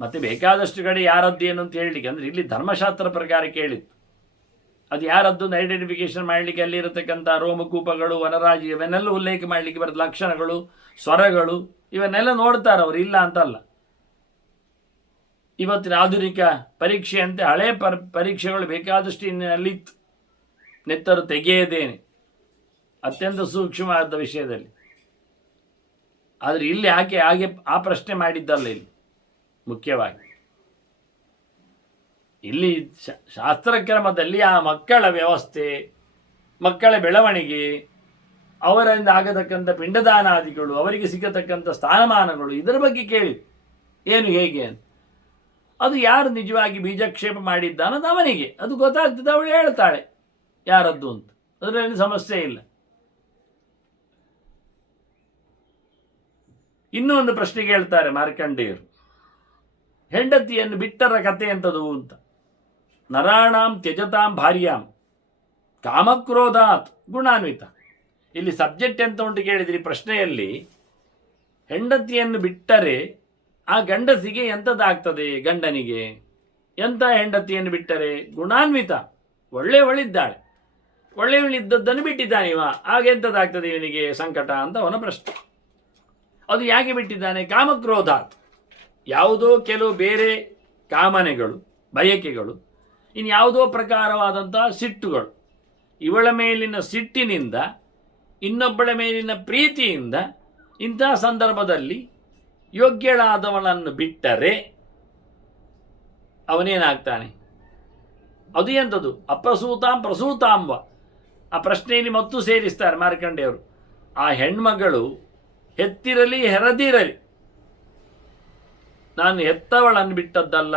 ಮತ್ತೆ ಬೇಕಾದಷ್ಟು ಕಡೆ ಯಾರದ್ದು ಏನು ಅಂತ ಹೇಳಲಿಕ್ಕೆ, ಅಂದರೆ ಇಲ್ಲಿ ಧರ್ಮಶಾಸ್ತ್ರ ಪ್ರಕಾರ ಕೇಳಿತ್ತು. ಅದು ಯಾರದ್ದು ಐಡೆಂಟಿಫಿಕೇಶನ್ ಮಾಡಲಿಕ್ಕೆ ಅಲ್ಲಿರತಕ್ಕಂಥ ರೋಮಕೂಪಗಳು, ವನರಾಜಿ ಇವನ್ನೆಲ್ಲ ಉಲ್ಲೇಖ ಮಾಡಲಿಕ್ಕೆ ಬರುತ್ತೆ. ಲಕ್ಷಣಗಳು, ಸ್ವರಗಳು ಇವನ್ನೆಲ್ಲ ನೋಡ್ತಾರೆ ಅವರು, ಇಲ್ಲ ಅಂತಲ್ಲ. ಇವತ್ತಿನ ಆಧುನಿಕ ಪರೀಕ್ಷೆ ಅಂತೆ ಹಳೆ ಪರೀಕ್ಷೆಗಳು ಬೇಕಾದಷ್ಟು ಇನ್ನಲ್ಲಿತ್ತು. ನೆತ್ತರು ತೆಗೆಯದೇನೆ ಅತ್ಯಂತ ಸೂಕ್ಷ್ಮವಾದ ವಿಷಯದಲ್ಲಿ. ಆದರೆ ಇಲ್ಲಿ ಹಾಗೆ ಆ ಪ್ರಶ್ನೆ ಮಾಡಿದ್ದಲ್ಲ. ಇಲ್ಲಿ ಮುಖ್ಯವಾಗಿ ಇಲ್ಲಿ ಶಾಸ್ತ್ರಕ್ರಮದಲ್ಲಿ ಆ ಮಕ್ಕಳ ವ್ಯವಸ್ಥೆ, ಮಕ್ಕಳ ಬೆಳವಣಿಗೆ, ಅವರಿಂದ ಆಗತಕ್ಕಂಥ ಪಿಂಡದಾನಾದಿಗಳು, ಅವರಿಗೆ ಸಿಗತಕ್ಕಂಥ ಸ್ಥಾನಮಾನಗಳು, ಇದರ ಬಗ್ಗೆ ಕೇಳಿ ಏನು ಹೇಗೆ ಅಂತ. ಅದು ಯಾರು ನಿಜವಾಗಿ ಬೀಜಕ್ಷೇಪ ಮಾಡಿದ್ದಾನದು ಅವನಿಗೆ ಅದು ಗೊತ್ತಾಗ್ತದೆ. ಅವಳು ಹೇಳ್ತಾಳೆ ಯಾರದ್ದು ಅಂತ, ಅದರಲ್ಲಿ ಸಮಸ್ಯೆ ಇಲ್ಲ. ಇನ್ನೂ ಒಂದು ಪ್ರಶ್ನೆಗೆ ಹೇಳ್ತಾರೆ ಮಾರ್ಕಂಡೇಯರು, ಹೆಂಡತಿಯನ್ನು ಬಿಟ್ಟರ ಕಥೆ ಎಂಥದು ಅಂತ. ನರಾಣಾಂ ತ್ಯಜತಾಂ ಭಾರ್ಯಾಂ ಕಾಮಕ್ರೋಧಾತ್ ಗುಣಾನ್ವಿತ. ಇಲ್ಲಿ ಸಬ್ಜೆಕ್ಟ್ ಎಂತ ಉಂಟು ಕೇಳಿದ್ರಿ ಪ್ರಶ್ನೆಯಲ್ಲಿ. ಹೆಂಡತಿಯನ್ನು ಬಿಟ್ಟರೆ ಆ ಗಂಡಸಿಗೆ ಎಂಥದ್ದಾಗ್ತದೆ, ಗಂಡನಿಗೆ ಎಂಥ ಹೆಂಡತಿಯನ್ನು ಬಿಟ್ಟರೆ? ಗುಣಾನ್ವಿತ, ಒಳ್ಳೆಯವಳಿದ್ದಾಳೆ, ಒಳ್ಳೆಯವಳಿದ್ದದ್ದನ್ನು ಬಿಟ್ಟಿದ್ದಾನೆ ಇವ, ಎಂಥದ್ದಾಗ್ತದೆ ಇವನಿಗೆ ಸಂಕಟ ಅಂತ ಅವನ ಪ್ರಶ್ನೆ. ಅದು ಯಾಕೆ ಬಿಟ್ಟಿದ್ದಾನೆ? ಕಾಮಕ್ರೋಧಾತ್, ಯಾವುದೋ ಕೆಲವು ಬೇರೆ ಕಾಮನೆಗಳು, ಬಯಕೆಗಳು, ಇನ್ಯಾವುದೋ ಪ್ರಕಾರವಾದಂತಹ ಸಿಟ್ಟುಗಳು, ಇವಳ ಮೇಲಿನ ಸಿಟ್ಟಿನಿಂದ, ಇನ್ನೊಬ್ಬಳ ಮೇಲಿನ ಪ್ರೀತಿಯಿಂದ ಇಂತಹ ಸಂದರ್ಭದಲ್ಲಿ ಯೋಗ್ಯಳಾದವಳನ್ನು ಬಿಟ್ಟರೆ ಅವನೇನಾಗ್ತಾನೆ? ಅದು ಎಂಥದ್ದು? ಅಪ್ರಸೂತಾಂ ಪ್ರಸೂತಾಂಬ. ಆ ಪ್ರಶ್ನೆಯಲ್ಲಿ ಮತ್ತು ಸೇರಿಸ್ತಾರೆ ಮಾರ್ಕಂಡೇಯವರು. ಆ ಹೆಣ್ಮಗಳು ಹೆತ್ತಿರಲಿ ಹೆರದಿರಲಿ, ನಾನು ಹೆತ್ತವಳನ್ನು ಬಿಟ್ಟದ್ದಲ್ಲ,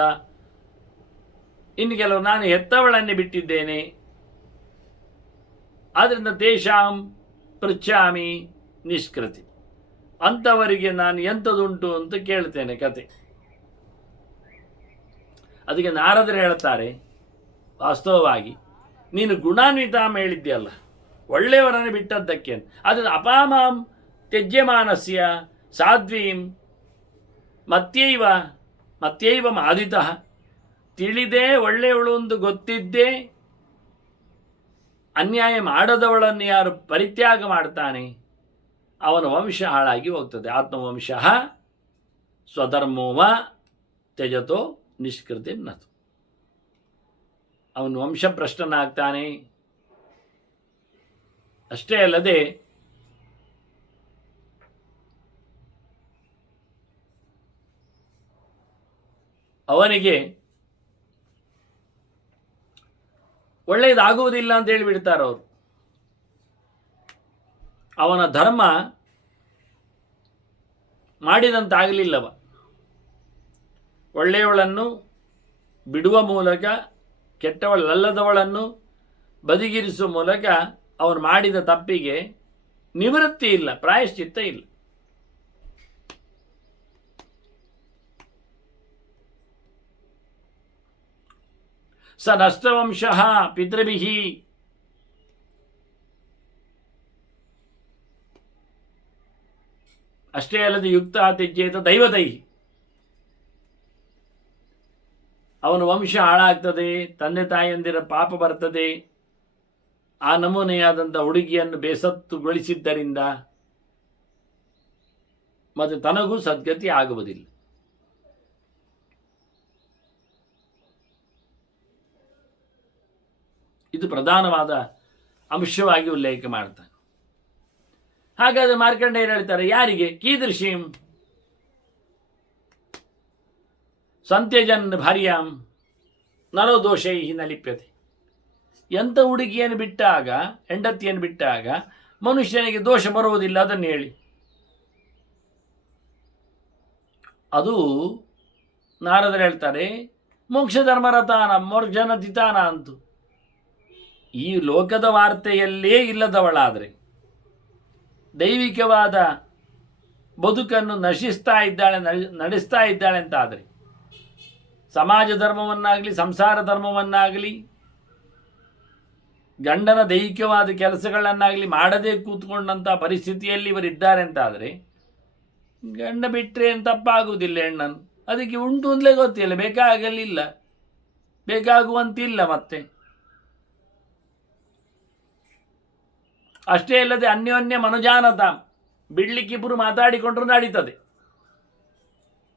ಇನ್ನು ಕೆಲವು ನಾನು ಹೆತ್ತವಳನ್ನೇ ಬಿಟ್ಟಿದ್ದೇನೆ, ಆದ್ದರಿಂದ ತೇಷಾಂ ಪೃಚ್ಛಾಮಿ ನಿಷ್ಕೃತಿ, ಅಂಥವರಿಗೆ ನಾನು ಎಂಥದುಂಟು ಅಂತ ಕೇಳ್ತೇನೆ ಕತೆ. ಅದಕ್ಕೆ ನಾರದರು ಹೇಳ್ತಾರೆ, ವಾಸ್ತವವಾಗಿ ನೀನು ಗುಣಾನ್ವಿತಾಂ ಹೇಳಿದ್ಯಲ್ಲ, ಒಳ್ಳೆಯವರನ್ನು ಬಿಟ್ಟದ್ದಕ್ಕೆ. ಅದು ಅಪಾಮಾಂ ತ್ಯಜ್ಯಮಾನಸ್ಯ ಸಾಧ್ವೀಂ ಮತ್ಯೈವ ಮಾದಿತಃ. ತಿಳಿದೇ ಒಳ್ಳೆಯವಳು ಎಂದು ಗೊತ್ತಿದ್ದೇ ಅನ್ಯಾಯ ಮಾಡದವಳನ್ನು ಯಾರು ಪರಿತ್ಯಾಗ ಮಾಡ್ತಾನೆ ಅವನ ವಂಶ ಹಾಳಾಗಿ ಹೋಗ್ತದೆ. ಆತ್ಮವಂಶ ಸ್ವಧರ್ಮೋವ ತ್ಯಜತೋ ನಿಷ್ಕೃತಿ ನತು. ಅವನು ವಂಶಭ್ರಷ್ಟನಾಗ್ತಾನೆ. ಅಷ್ಟೇ ಅಲ್ಲದೆ ಅವನಿಗೆ ಒಳ್ಳೆಯದಾಗುವುದಿಲ್ಲ ಅಂತ ಹೇಳಿಬಿಡ್ತಾರೆ ಅವರು. ಅವನ ಧರ್ಮ ಮಾಡಿದಂತಾಗಲಿಲ್ಲವ. ಒಳ್ಳೆಯವಳನ್ನು ಬಿಡುವ ಮೂಲಕ ಕೆಟ್ಟವಳಲ್ಲದವಳನ್ನು ಬದಿಗಿರಿಸುವ ಮೂಲಕ ಅವನು ಮಾಡಿದ ತಪ್ಪಿಗೆ ನಿವೃತ್ತಿ ಇಲ್ಲ, ಪ್ರಾಯಶ್ಚಿತ್ತ ಇಲ್ಲ. ಸ ನಷ್ಟವಂಶಃ ಪಿತೃಭಿಃ. ಅಷ್ಟೇ ಅಲ್ಲದೆ ಯುಕ್ತ ತ್ಯಜ್ಯೇತ ದೈವತೈ. ಅವನ ವಂಶ ಹಾಳಾಗ್ತದೆ, ತಂದೆ ತಾಯಿಯಂದಿರ ಪಾಪ ಬರ್ತದೆ. ಆ ನಮೂನೆಯಾದಂಥ ಹುಡುಗಿಯನ್ನು ಬೇಸತ್ತುಗೊಳಿಸಿದ್ದರಿಂದ ಮತ್ತು ತನಗೂ ಸದ್ಗತಿ ಆಗುವುದಿಲ್ಲ. ಇದು ಪ್ರಧಾನವಾದ ಅಂಶವಾಗಿ ಉಲ್ಲೇಖ ಮಾಡ್ತಾನೆ. ಹಾಗಾದರೆ ಮಾರ್ಕಂಡೇಯರು ಹೇಳ್ತಾರೆ, ಯಾರಿಗೆ? ಕೀದೃಶೀಂ ಸಂತ್ಯಜನ್ ಭಾರ್ಯಾಂ ನರೋದೋಷೈ ನ ಲಿಪ್ಯತೆ. ಎಂಥ ಹುಡುಗಿಯನ್ನು ಬಿಟ್ಟಾಗ, ಹೆಂಡತಿಯನ್ನು ಬಿಟ್ಟಾಗ ಮನುಷ್ಯನಿಗೆ ದೋಷ ಬರುವುದಿಲ್ಲ, ಅದನ್ನು ಹೇಳಿ. ಅದು ನಾರದರು ಹೇಳ್ತಾರೆ, ಮೋಕ್ಷ ಧರ್ಮರತಾನ ಮೋರ್ಜನ ತಿತಾನ ಅಂತು. ಈ ಲೋಕದ ವಾರ್ತೆಯಲ್ಲೇ ಇಲ್ಲದವಳಾದರೆ, ದೈವಿಕವಾದ ಬದುಕನ್ನು ನಡೆಸ್ತಾ ಇದ್ದಾಳೆ ಅಂತಾದರೆ, ಸಮಾಜ ಧರ್ಮವನ್ನಾಗಲಿ ಸಂಸಾರ ಧರ್ಮವನ್ನಾಗಲಿ ಗಂಡನ ದೈಹಿಕವಾದ ಕೆಲಸಗಳನ್ನಾಗಲಿ ಮಾಡದೇ ಕೂತ್ಕೊಂಡಂಥ ಪರಿಸ್ಥಿತಿಯಲ್ಲಿ ಇವರಿದ್ದಾರೆ ಅಂತಾದರೆ, ಗಂಡ ಬಿಟ್ಟರೆ ಏನು ತಪ್ಪಾಗುವುದಿಲ್ಲ ಹೆಣ್ಣನ್ನು. ಅದಕ್ಕೆ ಉಂಟು ಅಂತಲೇ ಗೊತ್ತಿಲ್ಲ, ಬೇಕಾಗಲಿಲ್ಲ, ಬೇಕಾಗುವಂತಿಲ್ಲ. ಮತ್ತೆ ಅಷ್ಟೇ ಅಲ್ಲದೆ ಅನ್ಯೋನ್ಯ ಮನುಜಾನತ, ಬಿಡ್ಲಿಕ್ಕಿಬ್ಬರು ಮಾತಾಡಿಕೊಂಡ್ರೂ ನಡೀತದೆ.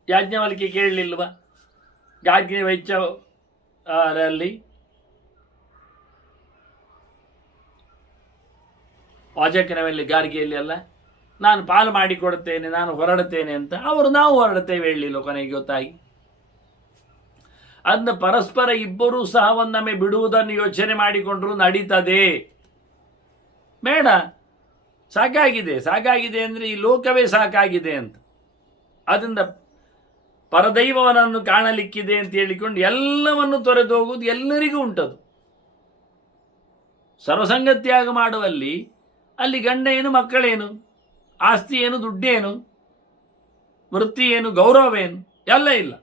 ಯಾಜ್ಞವಲ್ಕ್ಯ ಕೇಳಲಿಲ್ವ? ಗಾರ್ಗಿನಿ ವೈಚ್ಯರಲ್ಲಿ ವಾಚಕನವೆಲ್ಲಿ ಗಾರ್ಗಿಯಲ್ಲಿ ಅಲ್ಲ, ನಾನು ಪಾಲು ಮಾಡಿಕೊಡುತ್ತೇನೆ, ನಾನು ಹೊರಡುತ್ತೇನೆ ಅಂತ. ಅವರು ನಾವು ಹೊರಡುತ್ತೇವೆ ಹೇಳಲಿಲ್ಲ ಕೊನೆಗೆ ಗೊತ್ತಾಗಿ. ಅದನ್ನ ಪರಸ್ಪರ ಇಬ್ಬರೂ ಸಹ ಒಂದೊಮ್ಮೆ ಬಿಡುವುದನ್ನು ಯೋಚನೆ ಮಾಡಿಕೊಂಡ್ರೂ ನಡೀತದೆ. ಬೇಡ, ಸಾಕಾಗಿದೆ ಅಂದರೆ ಈ ಲೋಕವೇ ಸಾಕಾಗಿದೆ ಅಂತ. ಅದರಿಂದ ಪರದೈವವನನ್ನು ಕಾಣಲಿಕ್ಕಿದೆ ಅಂತ ಹೇಳಿಕೊಂಡು ಎಲ್ಲವನ್ನು ತೊರೆದು ಹೋಗುವುದು ಎಲ್ಲರಿಗೂ ಉಂಟದು. ಸರ್ವಸಂಗತ್ಯಾಗ ಮಾಡುವಲ್ಲಿ ಅಲ್ಲಿ ಗಂಡ ಏನು, ಮಕ್ಕಳೇನು, ಆಸ್ತಿ ಏನು, ದುಡ್ಡೇನು, ವೃತ್ತಿ ಏನು, ಗೌರವವೇನು, ಎಲ್ಲ ಇಲ್ಲ.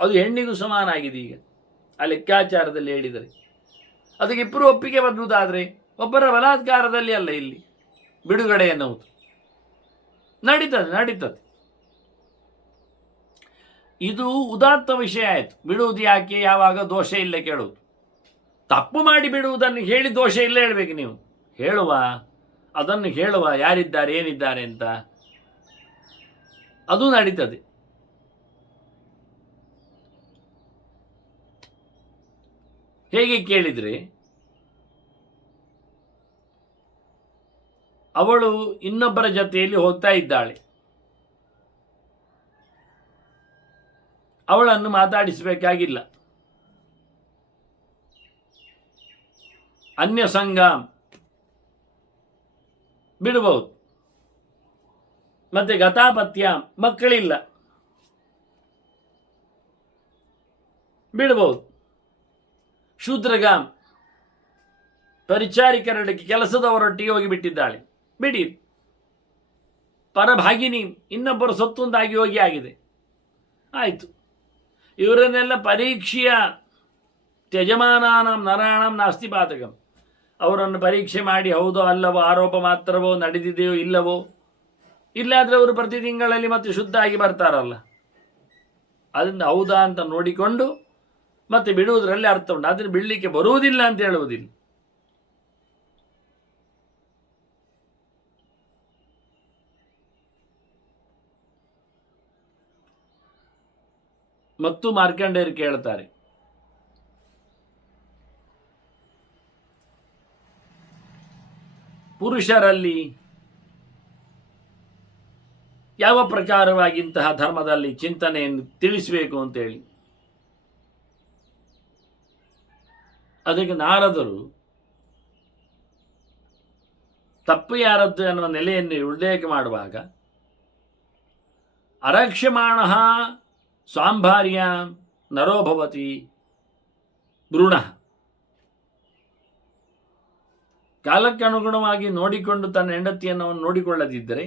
ಅದು ಹೆಣ್ಣಿಗೂ ಸಮಾನ ಆಗಿದೆ ಈಗ ಆ ಲೆಕ್ಕಾಚಾರದಲ್ಲಿ ಹೇಳಿದರೆ. ಅದಕ್ಕೆ ಇಬ್ಬರು ಒಪ್ಪಿಗೆ ಬದ್ದುದಾದರೆ, ಒಬ್ಬರ ಬಲಾತ್ಕಾರದಲ್ಲಿ ಅಲ್ಲ ಇಲ್ಲಿ ಬಿಡುಗಡೆ ಎನ್ನುವುದು. ನಡೀತದೆ. ಇದು ಉದಾತ್ತ ವಿಷಯ ಆಯಿತು. ಬಿಡುವುದು ಯಾಕೆ, ಯಾವಾಗ, ದೋಷ ಇಲ್ಲ ಕೇಳುವುದು. ತಪ್ಪು ಮಾಡಿ ಬಿಡುವುದನ್ನು ಹೇಳಿ ದೋಷ ಇಲ್ಲ ಹೇಳಬೇಕು ನೀವು. ಅದನ್ನು ಹೇಳುವ ಯಾರಿದ್ದಾರೆ ಏನಿದ್ದಾರೆ ಅಂತ, ಅದು ನಡೀತದೆ. ಹೇಗೆ ಕೇಳಿದರೆ, ಅವಳು ಇನ್ನೊಬ್ಬರ ಜೊತೆಯಲ್ಲಿ ಹೋಗ್ತಾ ಇದ್ದಾಳೆ, ಅವಳನ್ನು ಮಾತಾಡಿಸಬೇಕಾಗಿಲ್ಲ. ಅನ್ಯ ಸಂಘ ಬಿಡಬಹುದು. ಮತ್ತೆ ಗತಾಪತ್ಯ, ಮಕ್ಕಳಿಲ್ಲ, ಬಿಡಬಹುದು. ಶೂದ್ರಗಾಮ್, ಪರಿಚಾರಿಕರೊಟ್ಟಿಗೆ ಕೆಲಸದವರೊಟ್ಟಿಗೆ ಹೋಗಿ ಬಿಟ್ಟಿದ್ದಾಳೆ, ಬಿಡಿ. ಪರಭಾಗಿನಿ, ಇನ್ನೊಬ್ಬರು ಸತ್ತೊಂದಾಗಿ ಹೋಗಿ ಆಗಿದೆ, ಆಯಿತು. ಇವರನ್ನೆಲ್ಲ ಪರೀಕ್ಷೆಯ ತ್ಯಜಮಾನಾಂ ನರಾಣಂ ನಾಸ್ತಿ ಪಾತಕಂ. ಅವರನ್ನು ಪರೀಕ್ಷೆ ಮಾಡಿ ಹೌದೋ ಅಲ್ಲವೋ, ಆರೋಪ ಮಾತ್ರವೋ, ನಡೆದಿದೆಯೋ ಇಲ್ಲವೋ, ಇಲ್ಲಾದರೆ ಅವರು ಪ್ರತಿ ತಿಂಗಳಲ್ಲಿ ಮತ್ತೆ ಶುದ್ಧ ಆಗಿ ಬರ್ತಾರಲ್ಲ, ಅದನ್ನು ಹೌದಾ ಅಂತ ನೋಡಿಕೊಂಡು ಮತ್ತೆ ಬಿಡುವುದರಲ್ಲಿ ಅರ್ಥ ಉಂಟು. ಅದನ್ನು ಬಿಡಲಿಕ್ಕೆ ಬರುವುದಿಲ್ಲ ಅಂತ ಹೇಳುವುದಿಲ್ಲ. ಮತ್ತು ಮಾರ್ಕಂಡೇಯರು ಕೇಳ್ತಾರೆ, ಪುರುಷರಲ್ಲಿ ಯಾವ ಪ್ರಕಾರವಾಗಿ ಇಂತಹ ಧರ್ಮದಲ್ಲಿ ಚಿಂತನೆಯನ್ನು ತಿಳಿಸಬೇಕು ಅಂತೇಳಿ. ಅದಕ್ಕೆ ನಾರದರು ತಪ್ಪು ಯಾರದ್ದು ಎನ್ನುವ ನೆಲೆಯನ್ನು ಉಲ್ಲೇಖ ಮಾಡುವಾಗ, ಅರಕ್ಷ್ಯಮಾಣ ಸ್ವಾಂಭಾರ್ಯ ನರೋಭವತಿ ಭ್ರೂಣ, ಕಾಲಕ್ಕನುಗುಣವಾಗಿ ನೋಡಿಕೊಂಡು ತನ್ನ ಹೆಂಡತಿಯನ್ನು ಅವನು ನೋಡಿಕೊಳ್ಳದಿದ್ದರೆ,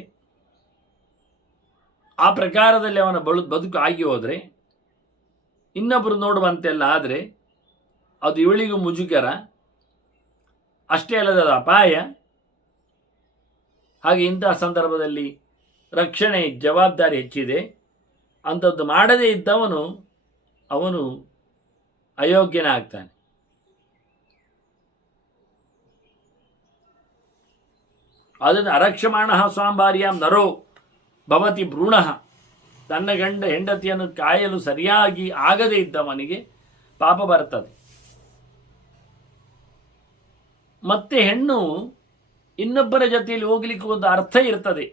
ಆ ಪ್ರಕಾರದಲ್ಲಿ ಅವನ ಬದುಕು ಆಗಿ ಹೋದರೆ, ಇನ್ನೊಬ್ಬರು ನೋಡುವಂತೆಲ್ಲ ಆದರೆ ಅದು ಇವಳಿಗೂ ಮುಜುಗರ, ಅಷ್ಟೇ ಅಲ್ಲದ ಅಪಾಯ. ಹಾಗೆ ಇಂತಹ ಸಂದರ್ಭದಲ್ಲಿ ರಕ್ಷಣೆ ಜವಾಬ್ದಾರಿ ಹೆಚ್ಚಿದೆ. ಅಂಥದ್ದು ಮಾಡದೇ ಇದ್ದವನು ಅವನು ಅಯೋಗ್ಯನಾಗ್ತಾನೆ. ಅದನ್ನು ಅರಕ್ಷಮಾಣ ಸ್ವಾಂಭಾರ್ಯಾಂ ನರೋ ಭವತಿ ಭ್ರೂಣ, ತನ್ನ ಗಂಡ ಹೆಂಡತಿಯನ್ನು ಕಾಯಲು ಸರಿಯಾಗಿ ಆಗದೇ ಇದ್ದವನಿಗೆ ಪಾಪ ಬರ್ತದೆ. ಮತ್ತೆ ಹೆಣ್ಣು ಇನ್ನೊಬ್ಬರ ಜೊತೆಯಲ್ಲಿ ಹೋಗ್ಲಿಕ್ಕೆ ಒಂದು ಅರ್ಥ ಇರ್ತದೆ.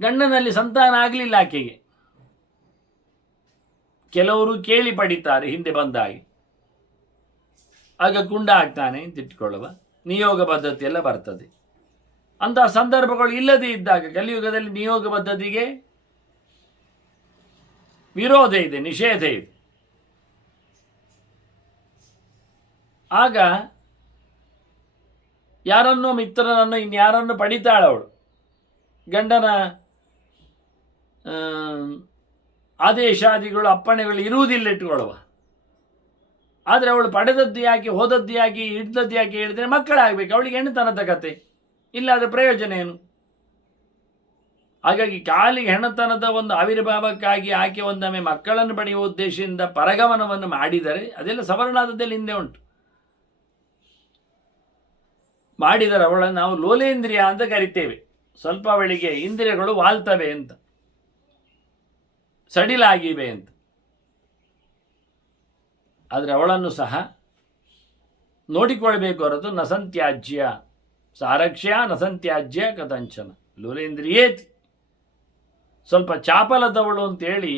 ಗಂಡನಲ್ಲಿ ಸಂತಾನ ಆಗಲಿಲ್ಲ ಆಕೆಗೆ, ಕೆಲವರು ಕೇಳಿ ಪಡಿತಾರೆ ಹಿಂದೆ ಬಂದಾಗಿ, ಆಗ ಕುಂಡ ಆಗ್ತಾನೆ ಅಂತ ಇಟ್ಕೊಳ್ಳುವ ನಿಯೋಗ ಪದ್ಧತಿ ಎಲ್ಲ ಬರ್ತದೆ. ಅಂತಹ ಸಂದರ್ಭಗಳು ಇಲ್ಲದೇ ಇದ್ದಾಗ, ಕಲಿಯುಗದಲ್ಲಿ ನಿಯೋಗ ಪದ್ಧತಿಗೆ ವಿರೋಧ ಇದೆ, ನಿಷೇಧ ಇದೆ. ಆಗ ಯಾರನ್ನೋ ಮಿತ್ರನನ್ನು ಇನ್ಯಾರನ್ನು ಪಡಿತಾಳವಳು, ಗಂಡನ ಆದೇಶಾದಿಗಳು ಅಪ್ಪಣೆಗಳು ಇರುವುದಿಲ್ಲ ಇಟ್ಟುಕೊಳ್ಳುವ. ಆದರೆ ಅವಳು ಪಡೆದದ್ದು ಯಾಕೆ, ಹೋದದ್ದು ಯಾಕೆ, ಹಿಡ್ದದ್ದು ಯಾಕೆ ಹೇಳಿದರೆ ಮಕ್ಕಳಾಗಬೇಕು, ಅವಳಿಗೆ ಹೆಣ್ಣುತನದ ಕತೆ, ಇಲ್ಲಾದರೆ ಪ್ರಯೋಜನ ಏನು? ಹಾಗಾಗಿ ಕಾಲಿಗೆ ಹೆಣ್ಣುತನದ ಒಂದು ಆವಿರ್ಭಾವಕ್ಕಾಗಿ ಆಕೆ ಒಂದೊಮ್ಮೆ ಮಕ್ಕಳನ್ನು ಪಡೆಯುವ ಉದ್ದೇಶದಿಂದ ಪರಗಮನವನ್ನು ಮಾಡಿದರೆ ಅದೆಲ್ಲ ಸವರ್ಣಾದದಲ್ಲಿ ಹಿಂದೆ ಉಂಟು. ಮಾಡಿದರೆ ಅವಳನ್ನು ನಾವು ಲೋಲೇಂದ್ರಿಯ ಅಂತ ಕರಿತೇವೆ. ಸ್ವಲ್ಪ ಅವಳಿಗೆ ಇಂದ್ರಿಯಗಳು ವಾಲ್ತವೆ ಅಂತ, ಸಡಿಲಾಗಿವೆ ಅಂತ. ಆದರೆ ಅವಳನ್ನು ಸಹ ನೋಡಿಕೊಳ್ಬೇಕು ಹೊರತು ನಸಂತ್ಯಾಜ್ಯ ಸಾರಕ್ಷ್ಯ ನಸಂತ್ಯಾಜ್ಯ ಕಥಂಚನ ಲೋಲೇಂದ್ರಿಯೇತಿ. ಸ್ವಲ್ಪ ಚಾಪಲದವಳು ಅಂತೇಳಿ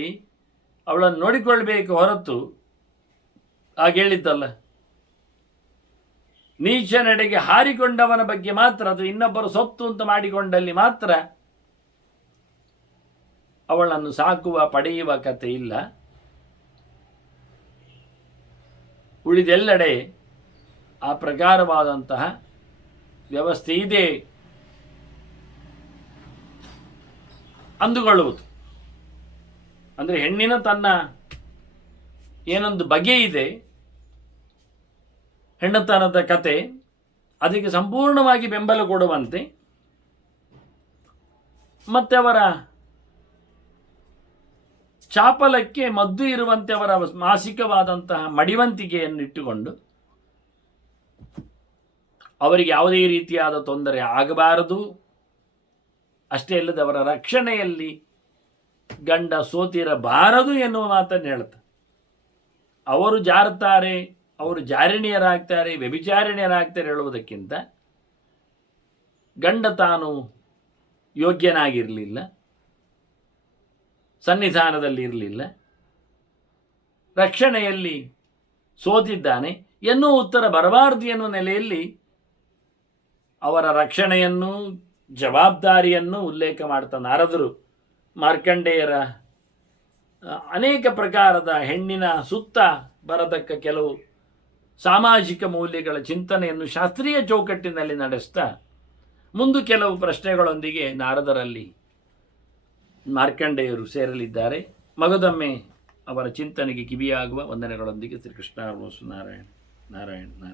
ಅವಳನ್ನು ನೋಡಿಕೊಳ್ಬೇಕು ಹೊರತು, ಹಾಗೆ ಹೇಳಿದ್ದಲ್ಲ, ನೀಚ ನಡೆಗೆ ಹಾರಿಕೊಂಡವನ ಬಗ್ಗೆ ಮಾತ್ರ, ಅದು ಇನ್ನೊಬ್ಬರು ಸೊತ್ತು ಅಂತ ಮಾಡಿಕೊಂಡಲ್ಲಿ ಮಾತ್ರ ಅವಳನ್ನು ಸಾಕುವ ಪಡೆಯುವ ಕತೆ ಇಲ್ಲ. ಉಳಿದೆಲ್ಲೆಡೆ ಆ ಪ್ರಕಾರವಾದಂತಹ ವ್ಯವಸ್ಥೆ ಇದೆ ಅಂದುಕೊಳ್ಳುವುದು. ಅಂದರೆ ಹೆಣ್ಣಿನ ತನ್ನ ಏನೊಂದು ಬಗೆ ಇದೆ, ಹೆಣ್ಣುತನದ ಕತೆ, ಅದಕ್ಕೆ ಸಂಪೂರ್ಣವಾಗಿ ಬೆಂಬಲ ಕೊಡುವಂತೆ ಮತ್ತೆ ಅವರ ಚಾಪಲಕ್ಕೆ ಮದ್ದು ಇರುವಂತೆ ಅವರ ಮಾಸಿಕವಾದಂತಹ ಮಡಿವಂತಿಕೆಯನ್ನು ಇಟ್ಟುಕೊಂಡು ಅವರಿಗೆ ಯಾವುದೇ ರೀತಿಯಾದ ತೊಂದರೆ ಆಗಬಾರದು. ಅಷ್ಟೇ ಅಲ್ಲದೆ ಅವರ ರಕ್ಷಣೆಯಲ್ಲಿ ಗಂಡ ಸೋತಿರಬಾರದು ಎನ್ನುವ ಮಾತನ್ನು ಹೇಳ್ತಾರೆ. ಅವರು ಜಾರುತ್ತಾರೆ, ಅವರು ಜಾರಿಣಿಯರಾಗ್ತಾರೆ, ವ್ಯಭಿಚಾರಿಣಿಯರಾಗ್ತಾರೆ ಹೇಳುವುದಕ್ಕಿಂತ ಗಂಡ ತಾನು ಯೋಗ್ಯನಾಗಿರಲಿಲ್ಲ, ಸನ್ನಿಧಾನದಲ್ಲಿ ಇರಲಿಲ್ಲ, ರಕ್ಷಣೆಯಲ್ಲಿ ಸೋತಿದ್ದಾನೆ ಎನ್ನುವ ಉತ್ತರ ಬರಬಾರದು ಎನ್ನುವ ನೆಲೆಯಲ್ಲಿ ಅವರ ರಕ್ಷಣೆಯನ್ನು ಜವಾಬ್ದಾರಿಯನ್ನು ಉಲ್ಲೇಖ ಮಾಡ್ತಾ ನಾರದರು ಮಾರ್ಕಂಡೇಯರ ಅನೇಕ ಪ್ರಕಾರದ ಹೆಣ್ಣಿನ ಸುತ್ತ ಬರತಕ್ಕ ಕೆಲವು ಸಾಮಾಜಿಕ ಮೌಲ್ಯಗಳ ಚಿಂತನೆಯನ್ನು ಶಾಸ್ತ್ರೀಯ ಚೌಕಟ್ಟಿನಲ್ಲಿ ನಡೆಸ್ತಾ ಮುಂದೆ ಕೆಲವು ಪ್ರಶ್ನೆಗಳೊಂದಿಗೆ ನಾರದರಲ್ಲಿ ಮಾರ್ಕಂಡೇಯರು ಸೇರಲಿದ್ದಾರೆ. ಮಗದೊಮ್ಮೆ ಅವರ ಚಿಂತನೆಗೆ ಕಿವಿಯಾಗುವ ವಂದನೆಗಳೊಂದಿಗೆ ಶ್ರೀ ಕೃಷ್ಣ ನಾರಾಯಣ ನಾರಾಯಣ ನಾರಾಯಣ.